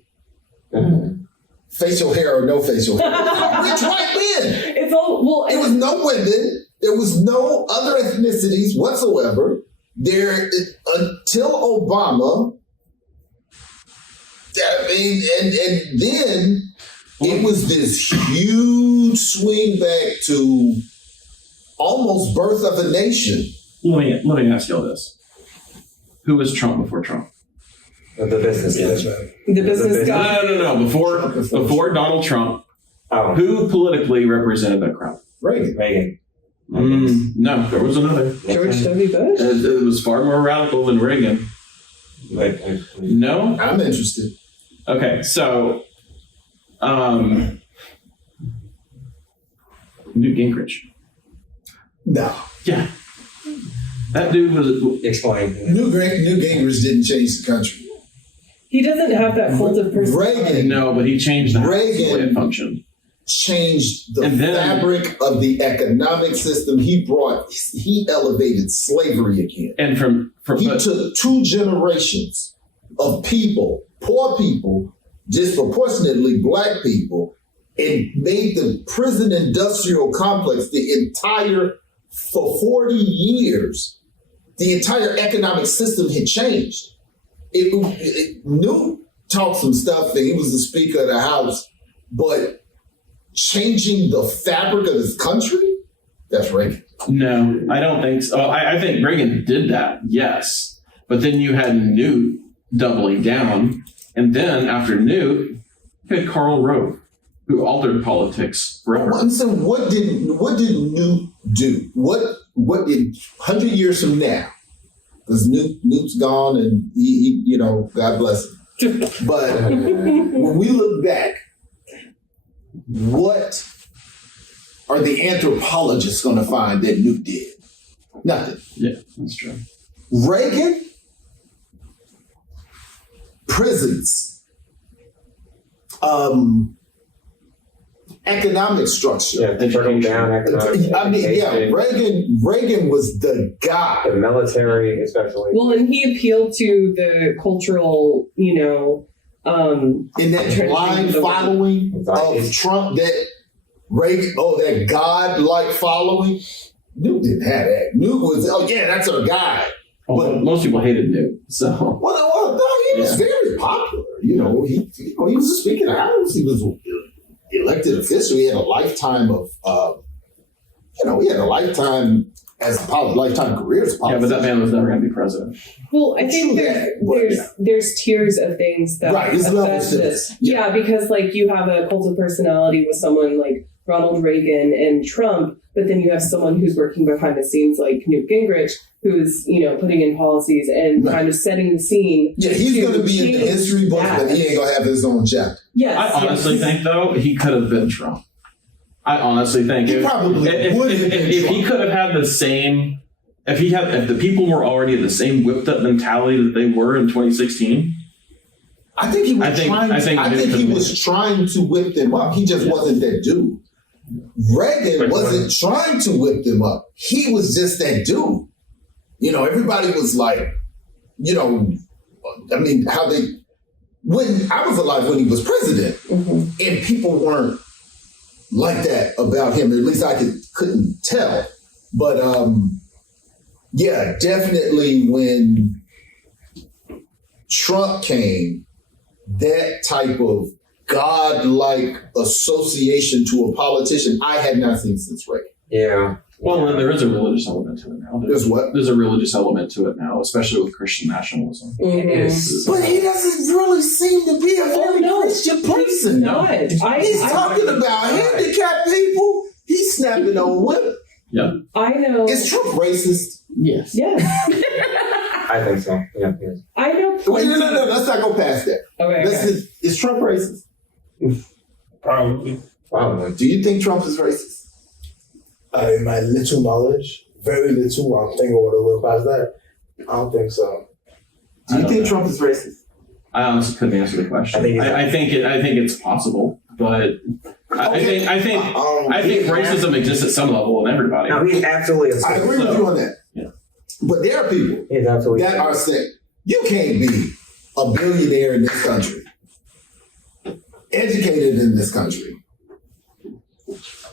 Facial hair or no facial hair. Which white men? it's all well. There was no women. There was no other ethnicities whatsoever. There until Obama. I mean, and then it was this huge swing back to almost birth of a nation. Let me ask y'all this: who was Trump before Trump? The business. That's right. The business guy. No. Before Donald Trump, Oh, who politically represented that crowd? Reagan. Reagan. No, there was another. George W. Bush. It was far more radical than Reagan. No? I'm interested. Okay, so Newt Gingrich. No. Yeah. That dude was. Explain. Newt Gingrich didn't change the country. He doesn't have that cult of personality. Reagan No, but he changed the Reagan- way it functioned. changed the And then- fabric of the economic system. He elevated slavery again. And from He but, took 2 generations of people, poor people, disproportionately black people, and made the prison industrial complex for 40 years, the entire economic system had changed. Newt talked some stuff, and he was the Speaker of the House, but changing the fabric of this country, that's Reagan. no, I don't think so. I think Reagan did that, yes. But then you had Newt doubling down. And then after Newt, you had Karl Rove, who altered politics forever. I'm saying, what did Newt do? What did 100 years from now? Because Newt's gone, and he God bless him. But when we look back, what are the anthropologists going to find that Newt did? Nothing. Yeah, that's true. Reagan, prisons, economic structure. Yeah, trickle down economic. I mean, yeah, education, Reagan was the guy. the military, especially. Well, and he appealed to the cultural, In that blind following of Trump, that Reagan, that God-like following, Newt didn't have that. Newt was, that's our guy. Although most people hated Newt, so Well, no, he was very popular. He was a Speaker of the House. He was elected official. He had a lifetime of, lifetime career as a politician. yeah, but that man was never going to be president. well, I think True that, but there's tiers of things that Right, it's levels affect to this. this. Yeah, because like you have a cult of personality with someone like Ronald Reagan and Trump, but then you have someone who's working behind the scenes like Newt Gingrich, who's putting in policies and Right. kind of setting the scene. Yeah, he's going to be in the change history book, that. but he ain't going to have his own chapter. Yes, I honestly yes. think, though, he could have been Trump. I honestly think He probably would have been if he Trump. could have had the same, if the people were already the same whipped up mentality that they were in 2016. I think he was I think trying. He was trying to whip them up. He just wasn't that dude. Reagan wasn't trying to whip them up. He was just that dude. Everybody was like, when I was alive when he was president, and people weren't like that about him. At least I couldn't tell. But definitely when Trump came, that type of God-like association to a politician, I had not seen since Reagan. Yeah. Well, then there is a religious element to it now. There's what? There's a religious element to it now, especially with Christian nationalism. Mhm. But he doesn't really seem to be a very Christian person. Not. He's talking about handicapped people. He's snapping on women. I know. Is Trump racist? Yes. Yes. I think so. Yeah. Yes. I know. Wait, no. Let's not go past that. Okay. Is Trump racist? Probably. Probably. Do you think Trump is racist? In my little knowledge, very little, I'm thinking what it went past that. I don't think so. Do you I don't think know. Trump is racist? I honestly couldn't answer the question. I think I think it's possible, but I think racism exists at some level in everybody. No, he's absolutely a I agree with you on that. Yeah. But there are people He's absolutely that are saying, you can't be a billionaire in this country, educated in this country,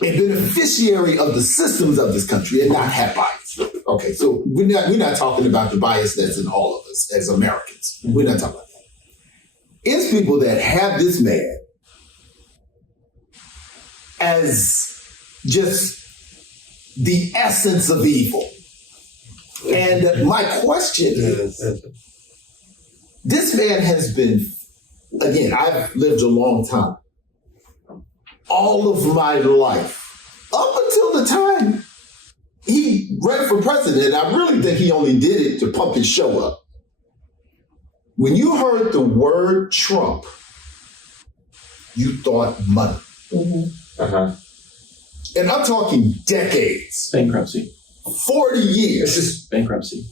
a beneficiary of the systems of this country and not have bias. Okay, so we're not talking about the bias that's in all of us as Americans. We're not talking about that. It's people that have this man as just the essence of evil. And my question is, this man has been, again, I've lived a long time. All of my life, up until the time he ran for president, I really think he only did it to pump his show up. When you heard the word Trump, you thought money. Uh-huh. and I'm talking decades, Bankruptcy. 40 years. Bankruptcy.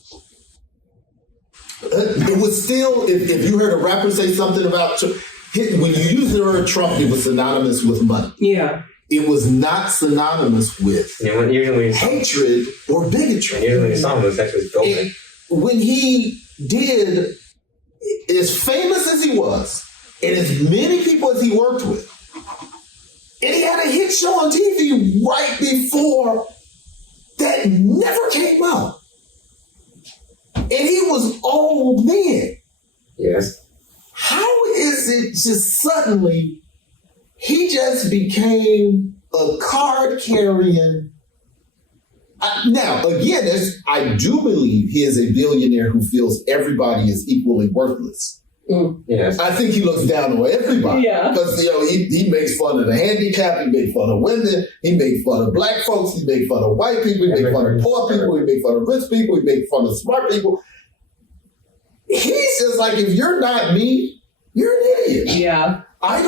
It was still, if you heard a rapper say something about, when you use the word Trump, it was synonymous with money. Yeah. It was not synonymous with Usually, hatred or bigotry. usually some of us actually building. When he did, as famous as he was, and as many people as he worked with, and he had a hit show on TV right before that never came out. And he was old then. Yes. How is it just suddenly he just became a card carrying? Now, again, I do believe he is a billionaire who feels everybody is equally worthless. Yes. I think he looks down on everybody. Yeah. Because, he makes fun of the handicapped, he makes fun of women, he makes fun of black folks, he makes fun of white people, he makes fun of poor people, he makes fun of rich people, he makes fun of smart people. He's just like, if you're not me, you're an idiot. Yeah. I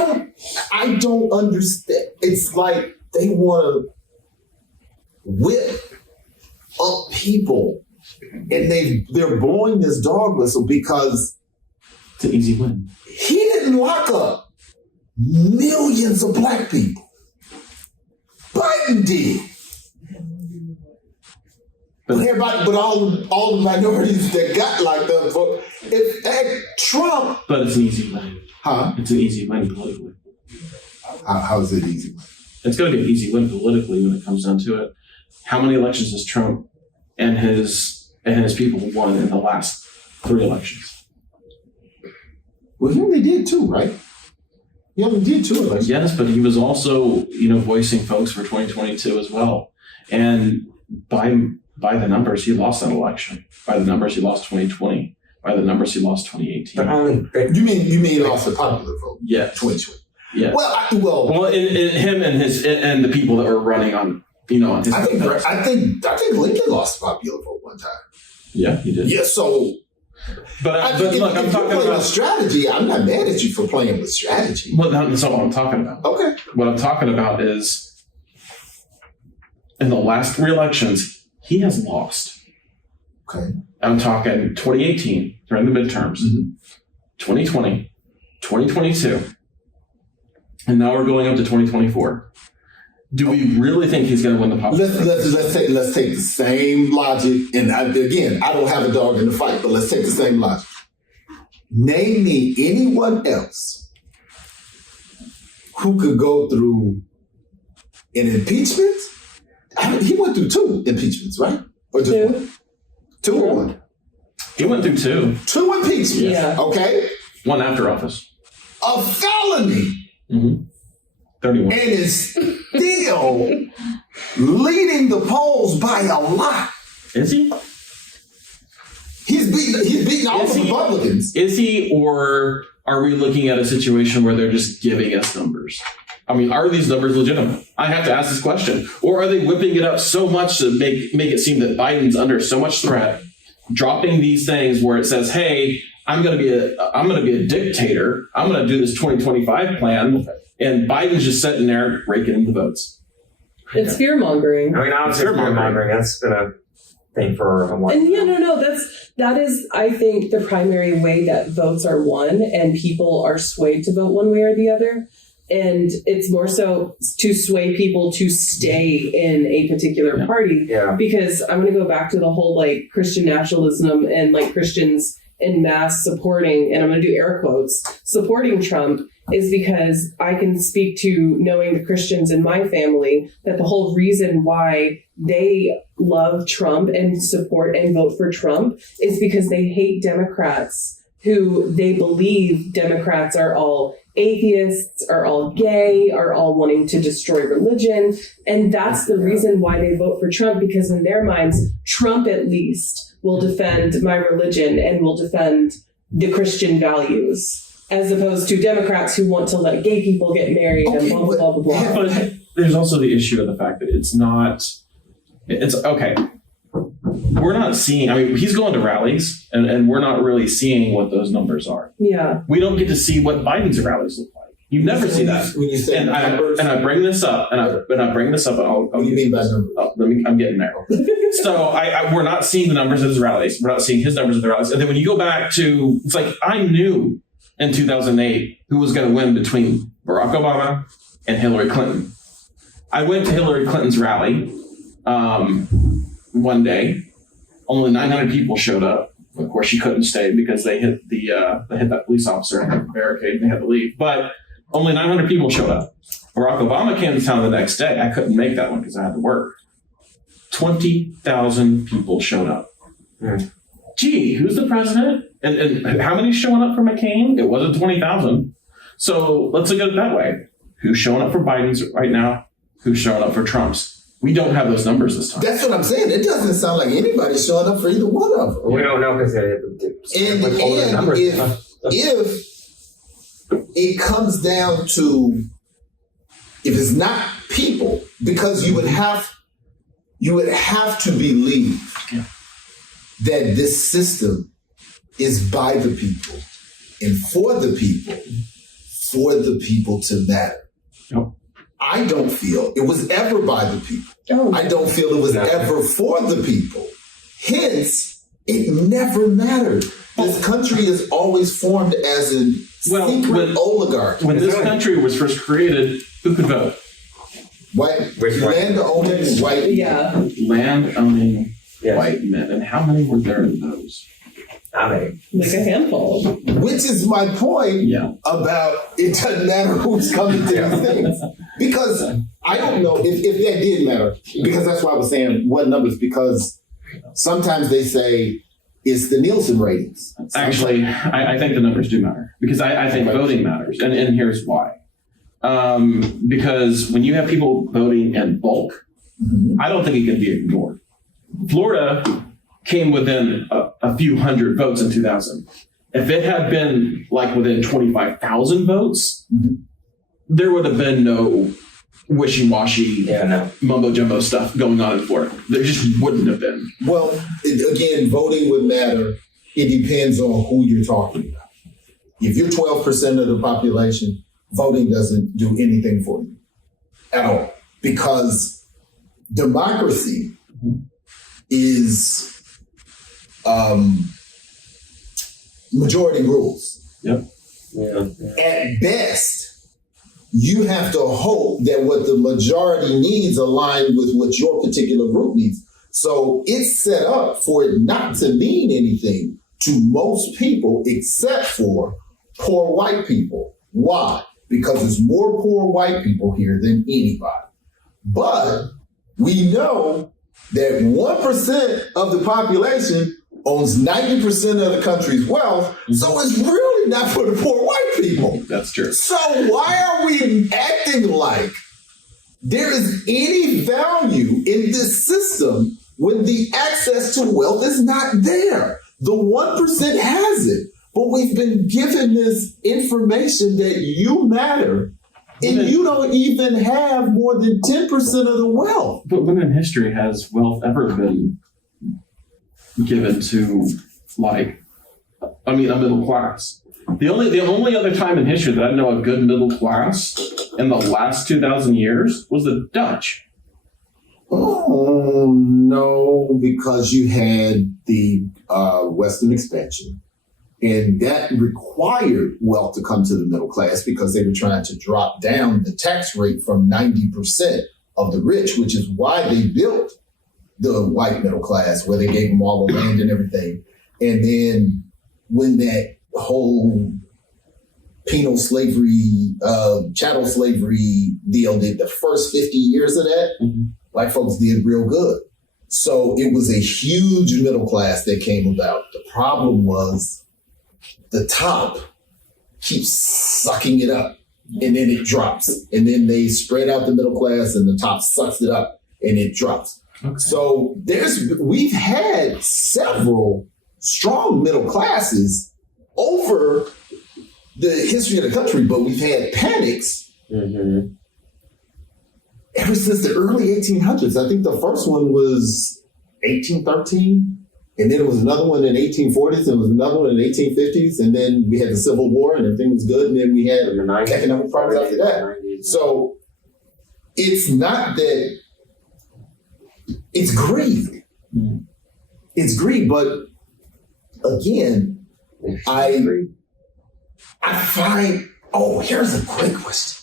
don't understand. It's like they want to whip up people and they're blowing this dog whistle because It's an easy win. he didn't lock up millions of black people. Biden did. But everybody, but all the minorities that got locked up for Trump. But it's an easy win. Huh? It's an easy win politically. How's it easy? It's going to be an easy win politically when it comes down to it. How many elections has Trump and his people won in the last 3 elections? Well, he only did 2, right? He only did 2 elections. Yes, but he was also, voicing folks for 2022 as well. And by the numbers, he lost that election. By the numbers, he lost 2020. By the numbers, he lost 2018. But only You mean he lost the popular vote? Yes. 2020. Yeah. Well, in him and the people that were running on his. I think Lincoln lost the popular vote one time. Yeah, he did. Yeah, so But look, I'm if talking you're playing about. with strategy. I'm not mad at you for playing with strategy. Well, that's not what I'm talking about. Okay. What I'm talking about is in the last 3 elections, he has lost. Okay. I'm talking 2018 during the midterms, 2020, 2022, and now we're going up to 2024. Do we really think he's going to win the popular vote? Let's take the same logic, and I don't have a dog in the fight, but let's take the same logic. Name me anyone else who could go through an impeachment. He went through 2 impeachments, right? Or just 1? 2 or 1? He went through 2. 2 impeachments. Yeah. Okay. 1 after office. A felony. 31. And is still leading the polls by a lot. Is he? He's beating all Is the he? Republicans. Is he, or are we looking at a situation where they're just giving us numbers? I mean, are these numbers legitimate? I have to ask this question. Or are they whipping it up so much to make it seem that Biden's under so much threat, dropping these things where it says, "Hey, I'm going to be a dictator. I'm going to do this 2025 plan," and Biden's just sitting there raking in the votes. It's fear mongering. I mean, obviously, fear-mongering, that's been a thing for a while. And that is, I think, the primary way that votes are won and people are swayed to vote one way or the other. And it's more so to sway people to stay in a particular party. Yeah. Because I'm going to go back to the whole Christian nationalism and Christians en masse supporting, and I'm going to do air quotes, supporting Trump is because I can speak to knowing the Christians in my family that the whole reason why they love Trump and support and vote for Trump is because they hate Democrats who they believe Democrats are all atheists, are all gay, are all wanting to destroy religion. And that's the reason why they vote for Trump, because in their minds, Trump at least will defend my religion and will defend the Christian values, as opposed to Democrats who want to let gay people get married and blah, blah, blah, blah, blah. But there's also the issue of the fact that it's okay. We're not seeing, he's going to rallies and we're not really seeing what those numbers are. Yeah. We don't get to see what Biden's rallies look like. You never see that. When you say And I bring this up, and I bring this up. what do you mean by numbers? I'm getting there. So we're not seeing the numbers at his rallies. We're not seeing his numbers at the rallies. And then when you go back to, it's like I knew in 2008 who was going to win between Barack Obama and Hillary Clinton. I went to Hillary Clinton's rally one day. Only 900 people showed up. Of course, she couldn't stay because they hit that police officer in the barricade and they had to leave. But only 900 people showed up. Barack Obama came to town the next day. I couldn't make that one because I had to work. 20,000 people showed up. Gee, who's the president? And how many showing up for McCain? It wasn't 20,000. So let's look at it that way. Who's showing up for Biden's right now? Who's showing up for Trump's? We don't have those numbers this time. That's what I'm saying. It doesn't sound like anybody's showing up for either one of them. We don't know because if it comes down to, if it's not people, because you would have to believe that this system is by the people and for the people to matter. Yep. I don't feel it was ever by the people. Oh. I don't feel it was ever for the people. Hence, it never mattered. This country is always formed as a secret oligarchy. When this country was first created, who could vote? White land-owning white. Yeah. Land-owning white men. And how many were there in those? Like a handful. Which is my point about it doesn't matter who's coming to these things. Because I don't know if that did matter. Because that's why I was saying what numbers. Because sometimes they say it's the Nielsen ratings. Actually, I think the numbers do matter. Because I think voting matters. And here's why. Because when you have people voting in bulk, I don't think it can be ignored. Florida came within a few hundred votes in 2000. If it had been like within 25,000 votes, there would have been no wishy-washy mumbo jumbo stuff going on in Florida. There just wouldn't have been. Well, again, voting would matter. It depends on who you're talking about. If you're 12% of the population, voting doesn't do anything for you at all. Because democracy is majority rules. Yep. At best, you have to hope that what the majority needs align with what your particular group needs. So it's set up for it not to mean anything to most people except for poor white people. Why? Because there's more poor white people here than anybody. But we know that 1% of the population owns 90% of the country's wealth, so it's really not for the poor white people. That's true. So why are we acting like there is any value in this system when the access to wealth is not there? The 1% has it, but we've been given this information that you matter, and you don't even have more than 10% of the wealth. But when in history has wealth ever been given to, a middle class? The only other time in history that I know a good middle class in the last 2,000 years was the Dutch. Oh, no, because you had the Western expansion. And that required wealth to come to the middle class because they were trying to drop down the tax rate from 90% of the rich, which is why they built the white middle class, where they gave them all the land and everything. And then when that whole penal slavery, chattel slavery deal did the first 50 years of that, white folks did real good. So it was a huge middle class that came about. The problem was the top keeps sucking it up and then it drops. And then they spread out the middle class and the top sucks it up and it drops. Okay. So we've had several strong middle classes over the history of the country, but we've had panics ever since the early 1800s. I think the first one was 1813. And then there was another one in the 1840s, and there was another one in the 1850s, and then we had the Civil War, and everything was good, and then we had In the 90s. economic problems after that. 90s. So it's not that it's greed. It's greed, but again, I find, here's a quick question.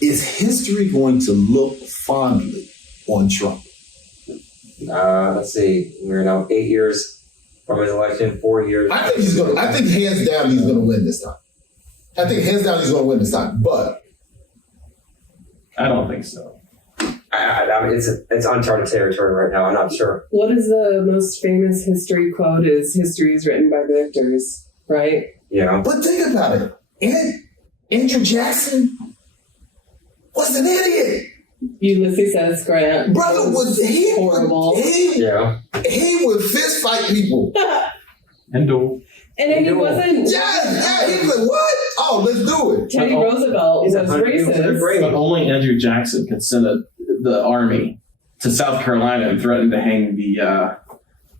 Is history going to look fondly on Trump? Let's see. We're now 8 years from his election, 4 years. I think hands down he's gonna win this time. But I don't think so. I mean, it's uncharted territory right now. I'm not sure. What is the most famous history quote? Is history is written by the victors, right? You know. but think about it. Andrew Jackson was an idiot. Ulysses S. Grant. Brother was horrible. Yeah. He would fist fight people. And And then he wasn't. Yeah, he was like, what? Oh, let's do it. Teddy Roosevelt was racist. But only Andrew Jackson could send the army to South Carolina and threaten to hang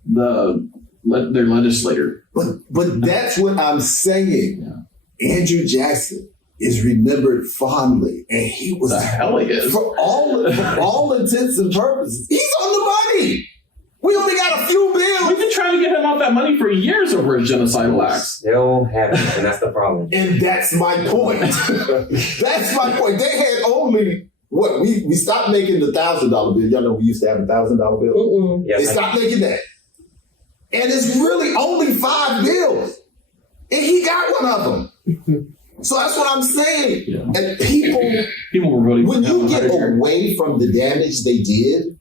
their legislator. But that's what I'm saying. Andrew Jackson is remembered fondly, and he was The hell he is. for all intents and purposes. He's on the money. We only got a few bills, We've been trying to get him off that money for years over his genocidal acts. Still haven't, and that's the problem. and that's my point. That's my point. They had only what we stopped making the $1,000 bill. Y'all know we used to have a $1,000 bill. Mm-mm. They Yes, stopped making that. And it's really only 5 bills. And he got one of them. So that's what I'm saying. Yeah. And people, were voting when for him you get 100 years. away from the damage they did,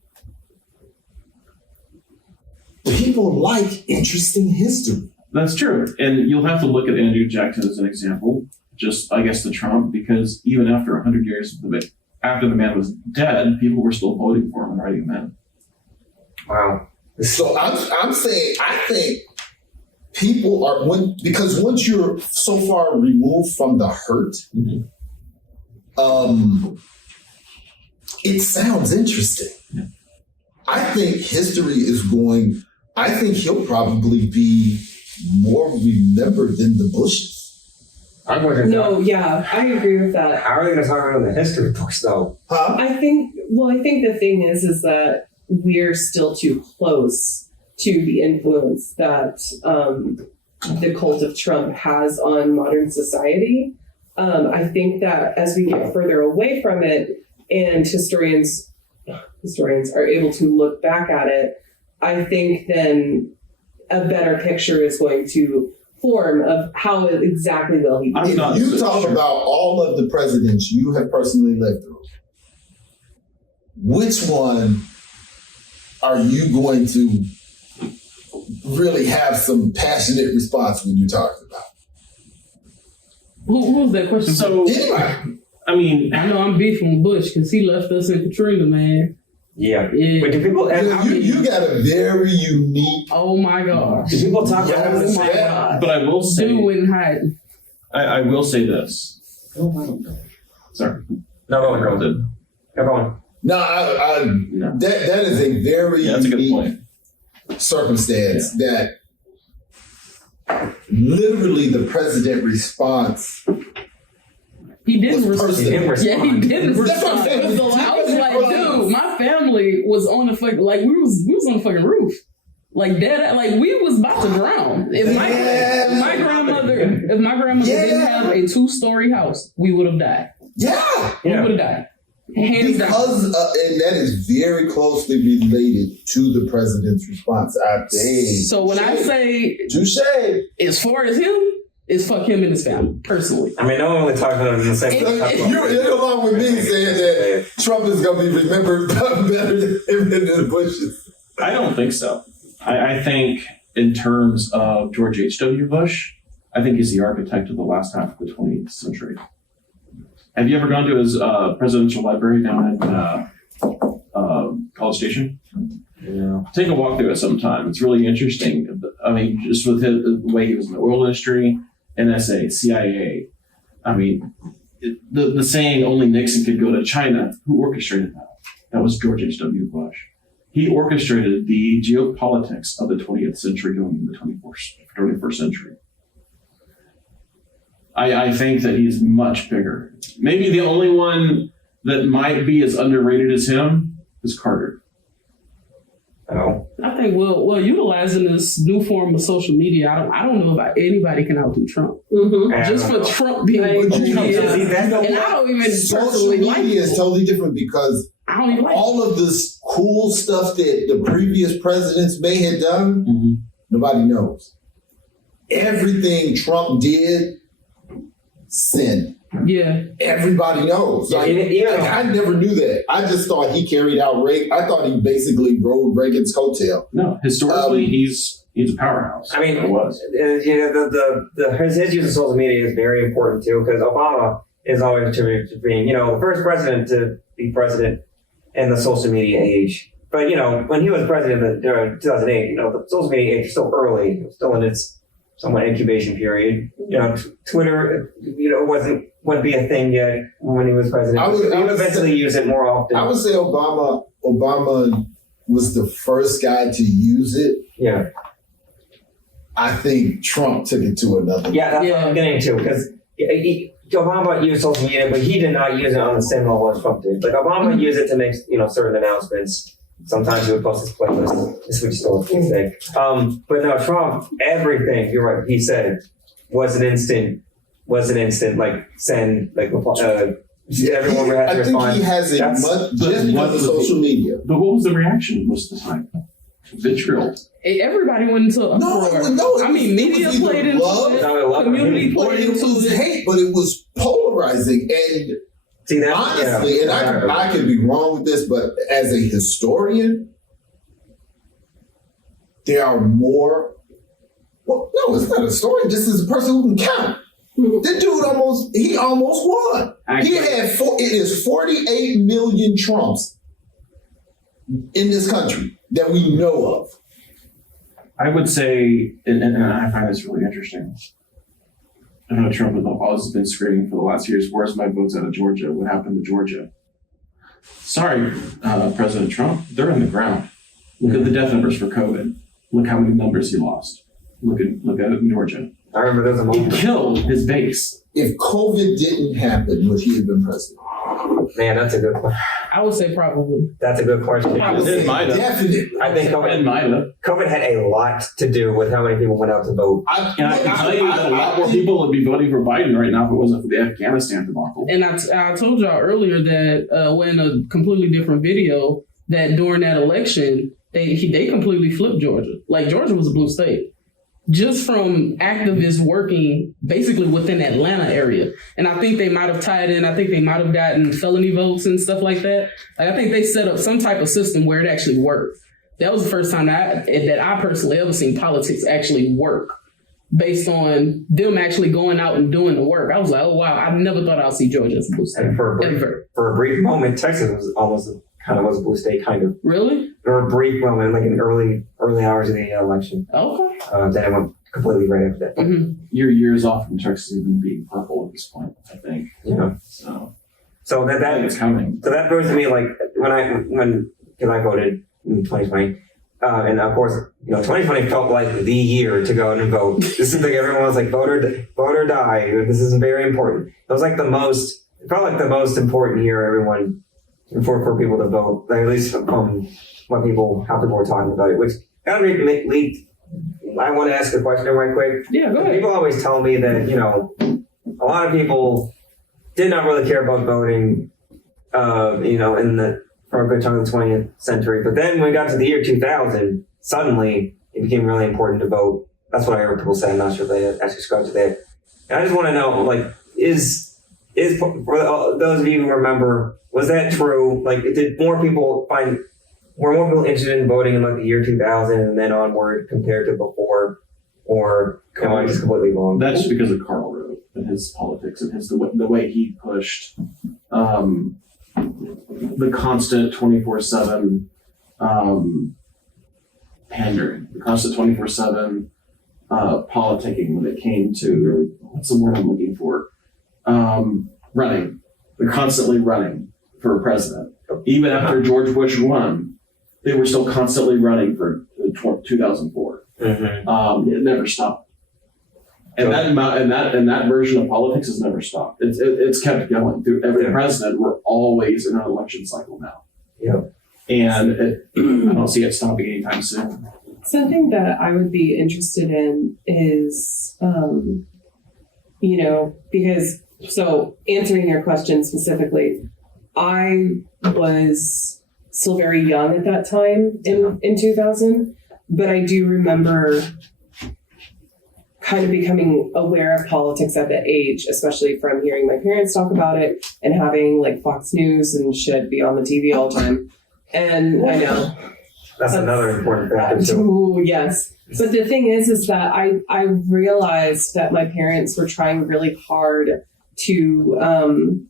people like interesting history. That's true. And you'll have to look at Andrew Jackson as an example, just, I guess, to Trump, because even after 100 years after the man was dead, people were still voting for him and writing him in. wow. So I'm saying I think people are because once you're so far removed from the hurt, it sounds interesting. Yeah. I think history is going. I think he'll probably be more remembered than the Bushes. I'm wondering. No, yeah, I agree with that. How are they going to talk about it in the history books, though? Huh? I think the thing is that we're still too close to the influence that the cult of Trump has on modern society. I think that as we get further away from it and historians are able to look back at it, I think then a better picture is going to form of how exactly will he I'm If not you so talk sure. about all of the presidents you have personally lived through, which one are you going to really have some passionate response when you talk about? Who was that question? So, Anybody? I mean, I know I'm beefing with Bush because he left us in Katrina, man. Yeah. Yeah. But do people, You got a very unique. Oh my gosh. do people talk about Oh this? my god. but I will say, Doing hot. I will say this. Sorry. No, go on, Girl girl. did. Come on. No, No. that is a very Yeah, that's a good unique point. circumstance that literally the president response. He didn't Was respond. personal. Yeah, he didn't That's what I'm respond. saying. I was like, dude, my family was on the fucking we was on the fucking roof. Like dead, like we was about to drown. If my grandmother didn't have a 2-story house, we would have died. Yeah. We would have died. Hands down. Because, and that is very closely related to the president's response. So when I say, touche, as far as him, it's fuck him and his family, personally. I mean, no one really talks about it in the same you're along with me saying that Trump is going to be remembered better than the Bushes. I don't think so. I think in terms of George H.W. Bush, I think he's the architect of the last half of the 20th century. Have you ever gone to his presidential library down at College Station? Yeah. Take a walk through it sometime. It's really interesting. I mean, just with the way he was in the oil industry, NSA, CIA. I mean, the saying only Nixon could go to China, who orchestrated that? That was George H.W. Bush. He orchestrated the geopolitics of the 20th century going into the 21st century. I think that he's much bigger. Maybe the only one that might be as underrated as him is Carter. Oh, I think well, utilizing this new form of social media, I don't know about anybody can outdo Trump. Mhm. Just for Trump being I what agree. Trump is. See, that's the- And I don't even Social personally media like is him. totally different because I don't even like him. all of this cool stuff that the previous presidents may have done, nobody knows. Everything Trump did, sin. Yeah. Everybody knows. Yeah, Like, even- like, I never knew that. I just thought he carried out Reagan. I thought he basically rode Reagan's coattail. No, historically, he's a powerhouse. I mean, It was. you know, his use of social media is very important too, because Obama is always attributed to being, you know, the first president to be president in the social media age. But, you know, when he was president in 2008, you know, the social media age was still early. It was still in its somewhat incubation period. You know, Twitter, you know, wouldn't be a thing yet when he was president. I would eventually use it more often. I would say Obama was the first guy to use it. Yeah. I think Trump took it to another. Yeah, that's what Yeah. I'm getting to, because Obama used social media, but he did not use it on the same level as Trump did. Like, Obama used it to make, you know, certain announcements. Sometimes he would post his playlist. This would still thing. But no, Trump, everything, you're right, he said was an instant, like, send, like, everyone would have to I think respond. he has it That's- much just because of social media. But what was the reaction most of the time? Vitriol. Everybody went into a No, uproar. no, I mean, media it was played either into love it. No, I love Community it. Or played it into was it. hate, but it was polarizing. And See, that, honestly, and I could be wrong with this, but as a historian, there are more. Well, no, it's not a historian. This is a person who can count. This dude almost won. He had it is 48 million Trumps in this country that we know of. I would say, and I find this really interesting. I know Trump has always been screaming for the last years, where's my votes out of Georgia? What happened to Georgia? Sorry, President Trump, they're in the ground. Look at the death numbers for COVID. Look how many numbers he lost. Look at it in Georgia. I remember there was a He moment. killed his base. If COVID didn't happen, would he have been president? Man, that's a good question. I would say probably. That's a good question. It might have. Definitely. I think It might have. COVID had a lot to do with how many people went out to vote. And I can tell you that a lot more people would be voting for Biden right now if it wasn't for the Afghanistan debacle. And I told y'all earlier that when a completely different video that during that election they completely flipped Georgia. Like, Georgia was a blue state just from activists working basically within the Atlanta area. And I think they might have tied in. I think they might have gotten felony votes and stuff like that. Like, I think they set up some type of system where it actually worked. That was the first time that I personally ever seen politics actually work, based on them actually going out and doing the work. I was like, oh wow, I never thought I'd see Georgia as a blue state. And for a brief moment, Texas was almost kind of was a blue state, kind of. Really? For a brief moment, like in the early hours of the election. Okay. Then it went completely right after that. Mm-hmm. You're years off from Texas even being purple at this point, I think. Yeah. So So I think it's coming. So that goes to me, like, because I voted in 2020, and of course, you know, 2020 felt like the year to go out and vote. This is like, everyone was like, vote or die. This is very important. It was like it felt like the most important year, everyone, for people to vote, like, at least from how people were talking about it, which kind of lead. I want to ask a question right quick. Yeah, go ahead. People always tell me that, you know, a lot of people did not really care about voting, you know, for a good chunk of the 20th century. But then when we got to the year 2000, suddenly it became really important to vote. That's what I heard people say. I'm not sure if they actually subscribe to that. And I just want to know, like, is for those of you who remember, was that true? Like, were more people interested in voting in like the year 2000 and then onward compared to before? Or am I just completely wrong? That's just because of Karl Rove and his politics and the way he pushed the constant 24/7 pandering, the constant 24/7 politicking when it came to, what's the word I'm looking for? Running. They're constantly running for president. Even after George Bush won, they were still constantly running for 2004. It never stopped. And that version of politics has never stopped. It's kept going through every president. We're always in an election cycle now. Yep. And I don't see it stopping anytime soon. Something that I would be interested in is, because, so answering your question specifically, I was still very young at that time in 2000, but I do remember kind of becoming aware of politics at that age, especially from hearing my parents talk about it and having like Fox News and shit be on the TV all the time. And I know. That's another important factor too. Ooh, yes. But the thing is that I realized that my parents were trying really hard to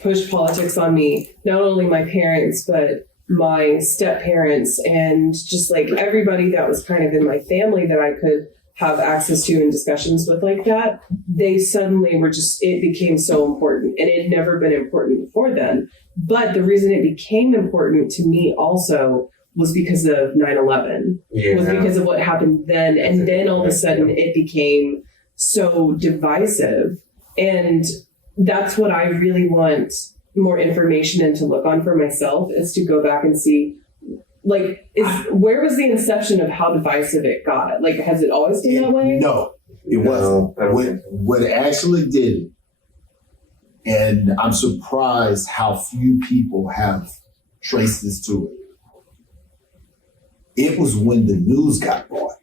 push politics on me. Not only my parents, but my step parents and just like everybody that was kind of in my family that I could have access to and discussions with like that. They suddenly were it became so important, and it had never been important before then. But the reason it became important to me also was because of 9/11, was because of what happened then. And then all of a sudden it became so divisive. And that's what I really want more information and to look on for myself, is to go back and see, like, where was the inception of how divisive it got? Like, has it always been that way? No, it wasn't. What actually did it, and I'm surprised how few people have traced this to it. It was when the news got bought.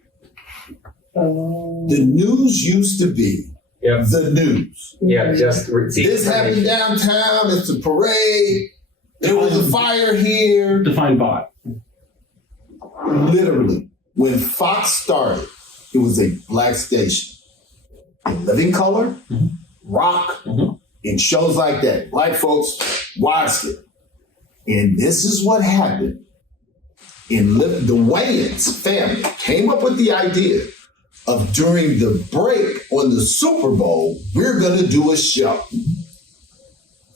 Oh. The news used to be the news. Yeah, just This happened downtown. It's a parade. There was a fire here. Define bot. Literally, when Fox started, it was a black station. In living color, rock, and shows like that. Black folks watched it. And this is what happened. The Wayans family came up with the idea of, during the break on the Super Bowl, we're going to do a show.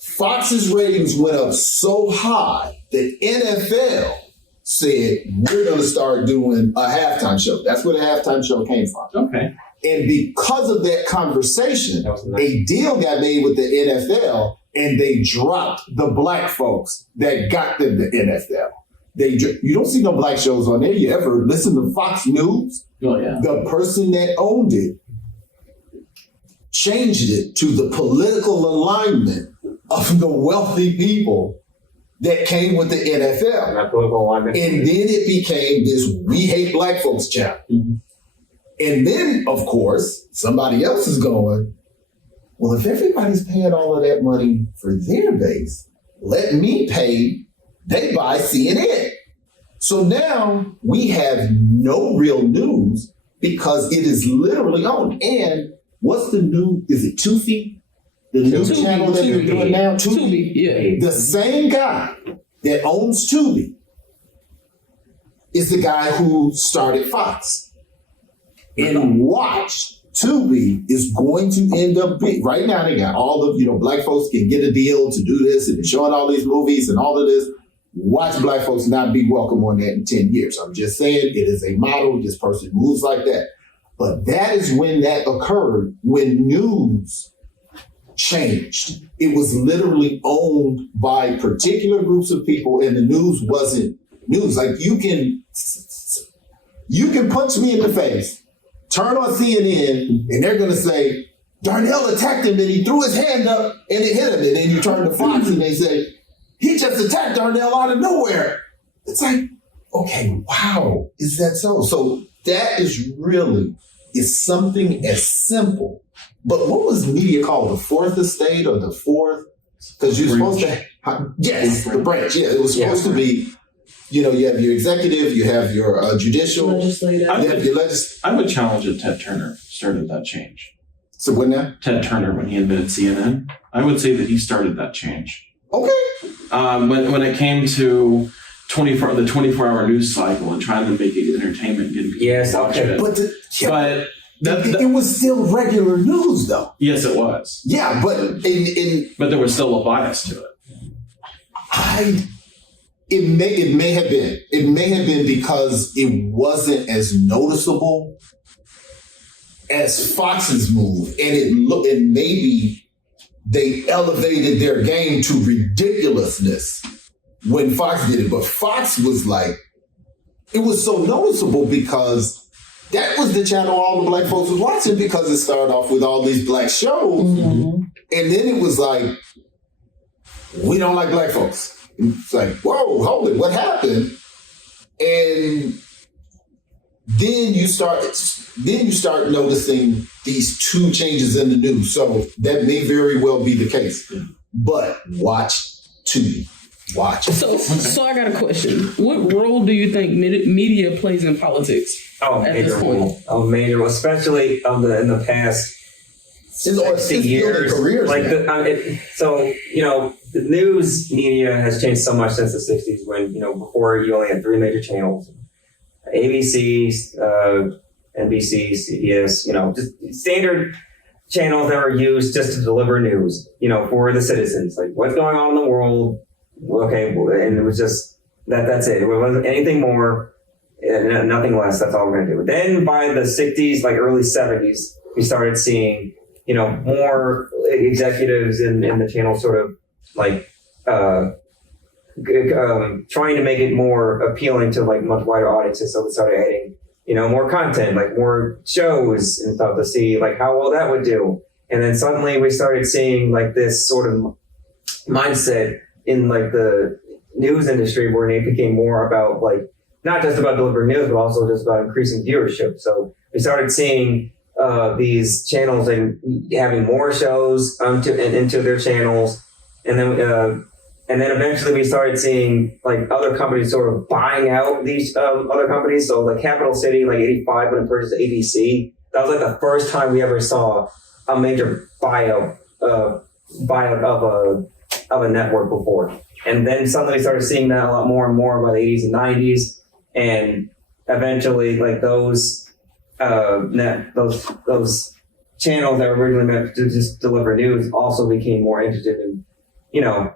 Fox's ratings went up so high that NFL said, we're going to start doing a halftime show. That's where the halftime show came from. Okay. And because of that conversation, a deal got made with the NFL, and they dropped the black folks that got them the NFL. You don't see no black shows on there. You ever listen to Fox News? Oh, yeah. The person that owned it changed it to the political alignment of the wealthy people that came with the NFL. And then it became this "we hate black folks" channel. And then, of course, somebody else is going, well, if everybody's paying all of that money for their base, let me pay. They buy CNN. So now we have no real news because it is literally owned. And what's the new? Is it Tubi? The new channel that they're doing now? Tubi, yeah. The same guy that owns Tubi is the guy who started Fox. And watch, Tubi is going to end up big. Right now they got all of, black folks can get a deal to do this, and they're showing all these movies and all of this. Watch black folks not be welcome on that in 10 years. I'm just saying, it is a model. This person moves like that. But that is when that occurred, when news changed. It was literally owned by particular groups of people, and the news wasn't news. Like, you can punch me in the face, turn on CNN, and they're going to say, Darnell attacked him and he threw his hand up and it hit him. And then you turn to Fox and they say, he just attacked Darnell out of nowhere. It's like, okay, wow, is that so? So that is something as simple. But what was media called? The fourth estate or the fourth? Because you're supposed to, the branch. Yeah, it was supposed to be, you have your executive, you have your judicial, legislative. I would challenge that Ted Turner started that change. So what now? Ted Turner, when he invented CNN, I would say that he started that change. Okay. When it came to the 24-hour news cycle and trying to make it entertainment, getting people to watch it. But it was still regular news, though. Yes, it was. Yeah, but but there was still a bias to it. It may have been. It may have been because it wasn't as noticeable as Fox's move, and maybe they elevated their game to ridiculousness when Fox did it. But Fox was like, it was so noticeable because that was the channel all the black folks was watching, because it started off with all these black shows, and then it was like, we don't like black folks. It's like, whoa, hold it, what happened? And then you start noticing these two changes in the news. So that may very well be the case. But watch Tubi. Watch it. So I got a question. What role do you think media plays in politics? Oh, at major this point? role. Oh, major role, especially in the past 60 years. Careers like now. so, you know, the news media has changed so much since the 60s when, you know, before you only had 3 major channels. ABC, NBC, CBS, you know, just standard channels that were used just to deliver news, you know, for the citizens. Like, what's going on in the world? Okay, and it was just, that's it. It wasn't anything more, nothing less. That's all we're going to do. Then by the 60s, like early 70s, we started seeing, you know, more executives in the channel sort of like trying to make it more appealing to like much wider audiences. So we started adding, you know, more content, like more shows and stuff to see like how well that would do. And then suddenly we started seeing like this sort of mindset in like the news industry where it became more about like, not just about delivering news, but also just about increasing viewership. So we started seeing these channels and having more shows into their channels. And then eventually we started seeing like other companies sort of buying out these other companies. So like Capital City, like 85 when it purchased ABC, that was like the first time we ever saw a major buyout of a network before. And then suddenly we started seeing that a lot more and more by the 80s and 90s. And eventually like those channels that were originally meant to just deliver news also became more interested in, you know,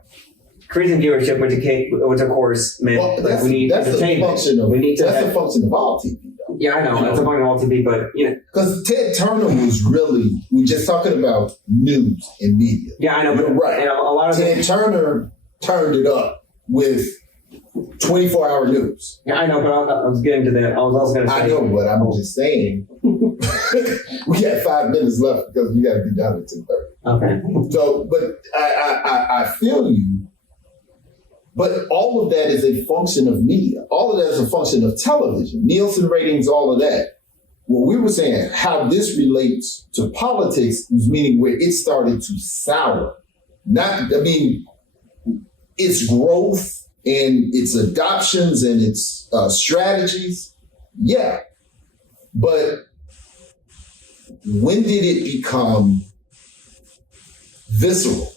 increasing viewership, which of course meant like we need entertainment. That's a function of all TV. Though. Yeah, I know. That's a function of all TV, but you know, because Ted Turner was really, we're just talking about news and media. Yeah, I know. You're right. And a lot of Ted Turner turned it up with 24-hour news. Yeah, I know, but I was getting to that. I was also going to say. I know, but I'm just saying. We got 5 minutes left because we got to be done at 10:30. Okay. So, but I feel you. But all of that is a function of media. All of that is a function of television, Nielsen ratings, all of that. What we were saying, how this relates to politics, is meaning where it started to sour. Its growth and its adoptions and its strategies, yeah. But when did it become visceral?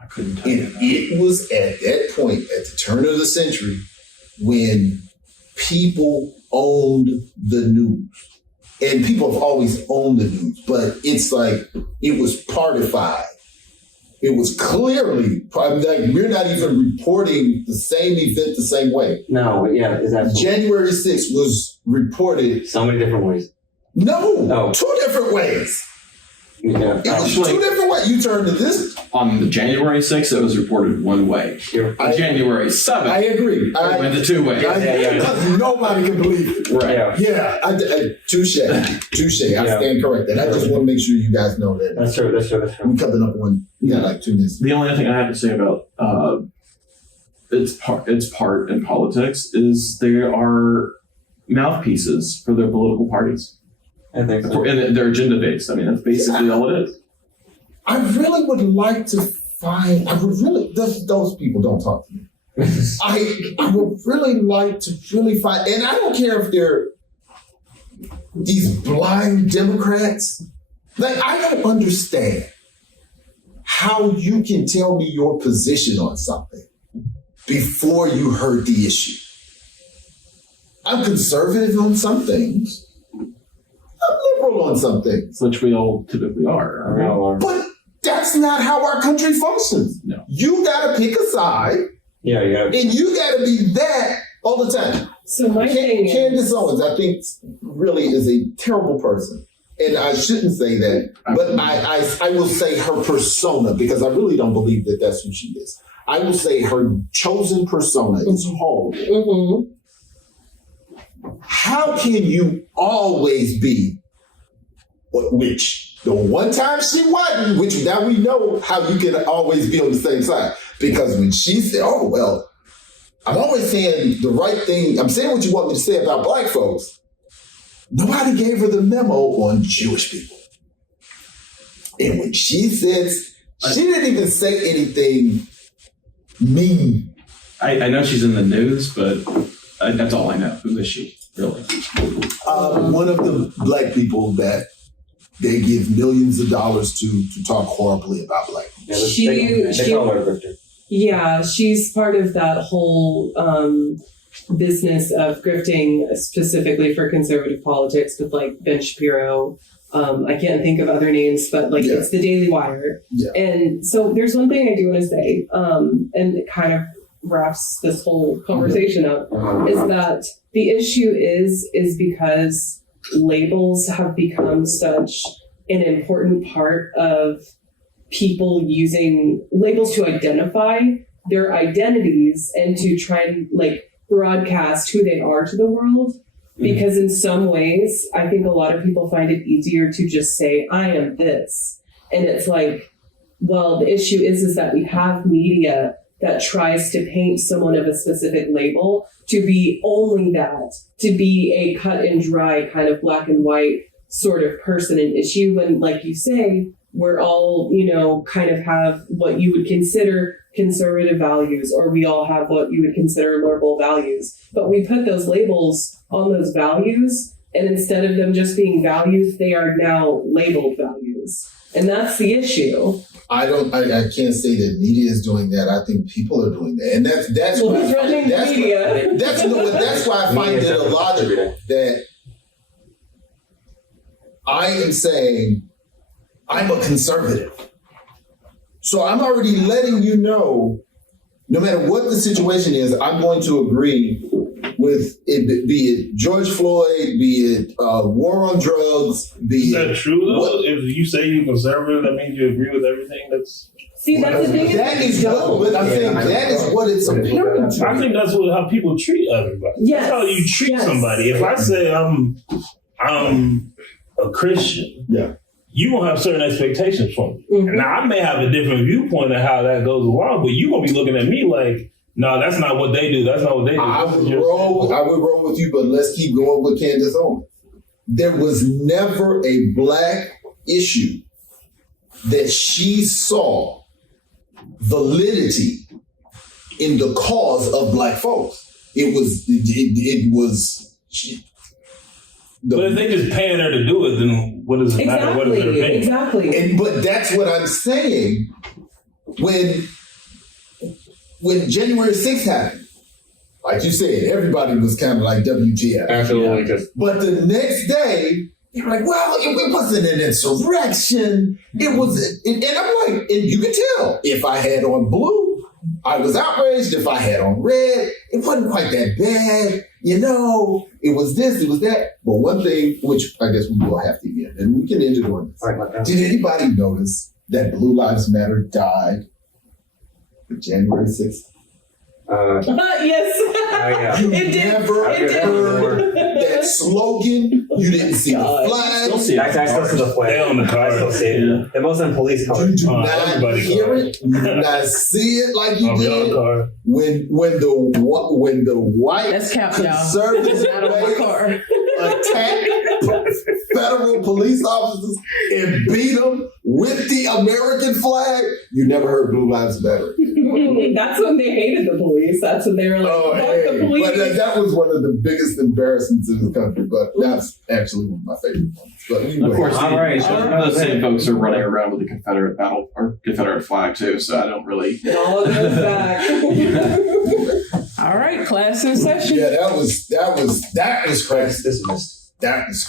I couldn't tell you And that. it was at that point, at the turn of the century, when people owned the news. And people have always owned the news, but it's like it was partified. It was clearly, like, we're not even reporting the same event the same way. No, but yeah, is that January 6th was reported. so many different ways? No, 2 different ways. Yeah. It was 2 different ways. You turned to this. On the January 6th, it was reported one way. Sure. On January 7th, I agree. it went to 2 ways. Because nobody can believe it. Right. Yeah. Touche. I stand corrected. I just want to make sure you guys know that. That's true. We're coming up on, we got like 2 minutes. The only thing I have to say about its part in politics is they are mouthpieces for their political parties. I think so. And they're agenda based. I mean, that's basically all it is. I really would like to find, those people don't talk to me. I would really like to really find, and I don't care if they're these blind Democrats. Like, I don't understand how you can tell me your position on something before you heard the issue. I'm conservative on some things. I'm liberal on some things. Which we all typically are. Right? But that's not how our country functions. No. You gotta pick a side Yeah, yeah. And you got to be that all the time. So my thing is, Candace Owens, I think, really is a terrible person. And I shouldn't say that, but I will say her persona, because I really don't believe that that's who she is. I will say her chosen persona is horrible. Mhm. How can you always be, which the one time she wasn't, which now we know how you can always be on the same side. Because when she said, oh, well, I'm always saying the right thing, I'm saying what you want me to say about black folks. Nobody gave her the memo on Jewish people. And when she says, she didn't even say anything mean. I know she's in the news, but that's all I know. Who is she, really? One of the black people that they give millions of dollars to talk horribly about black people. Yeah, they call her a grifter. Yeah, she's part of that whole business of grifting specifically for conservative politics with like Ben Shapiro. I can't think of other names, but like it's the Daily Wire. Yeah. And so there's one thing I do want to say, and it kind of wraps this whole conversation up, is that the issue is because labels have become such an important part of people using labels to identify their identities and to try and like broadcast who they are to the world. Because in some ways, I think a lot of people find it easier to just say, I am this. And it's like, well, the issue is that we have media that tries to paint someone of a specific label to be only that, to be a cut and dry kind of black and white sort of person and issue. When, like you say, we're all, kind of have what you would consider conservative values, or we all have what you would consider liberal values. But we put those labels on those values, and instead of them just being values, they are now labeled values. And that's the issue. I can't say that media is doing that. I think people are doing that. And that's Well, why who's running the media? That's why I find it illogical that I am saying I'm a conservative. So I'm already letting you know, no matter what the situation is, I'm going to agree with it, be it George Floyd, be it war on drugs, be Is it... that true, though? If you say you're conservative, that means you agree with everything that's... See, that's the thing. That is what I'm saying. That is what it's apparent to. I think that's how people treat everybody. Yes. That's how you treat somebody. If I say I'm a Christian, you gonna have certain expectations from me. Mm-hmm. Now I may have a different viewpoint of how that goes along, but you gonna be looking at me like, no, that's not what they do. That's not what they do. I would roll with you, but let's keep going with Candace Owens. There was never a black issue that she saw validity in the cause of black folks. It was. But if they just paying her to do it, then what does it matter? What is her opinion? Exactly. But that's what I'm saying. When January 6th happened, like you said, everybody was kind of like WTF. Absolutely. But the next day, you're like, well, it wasn't an insurrection. It was, and I'm like, and you can tell if I had on blue, I was outraged. If I had on red, it wasn't quite that bad. It was this, it was that. But one thing, which I guess we will have to end, and we can end it on this. Did anybody notice that Blue Lives Matter died on January 6th? Yes. You It did. never It did. heard that slogan. You didn't see the flag. Still see it. I still see the They flag. on the car. I still see it. It wasn't police You colors. do not everybody hear cars. it. You do not see it like you On the other did car. when the white That's cap, y'all. conservative Not on my car. attacked federal police officers and beat them with the American flag. You never heard Blue Lives Matter. That's when they hated the police. That's when they were like, Oh, fuck hey. the police. But that was one of the biggest embarrassments in this country. But that's actually one of my favorite ones. But anyway. Of course, All right. those same folks are running around with the Confederate battle or Confederate flag too. So I don't really. It all goes back. All right, class in session. Yeah, that was crazy. Dismissed. That was crazy.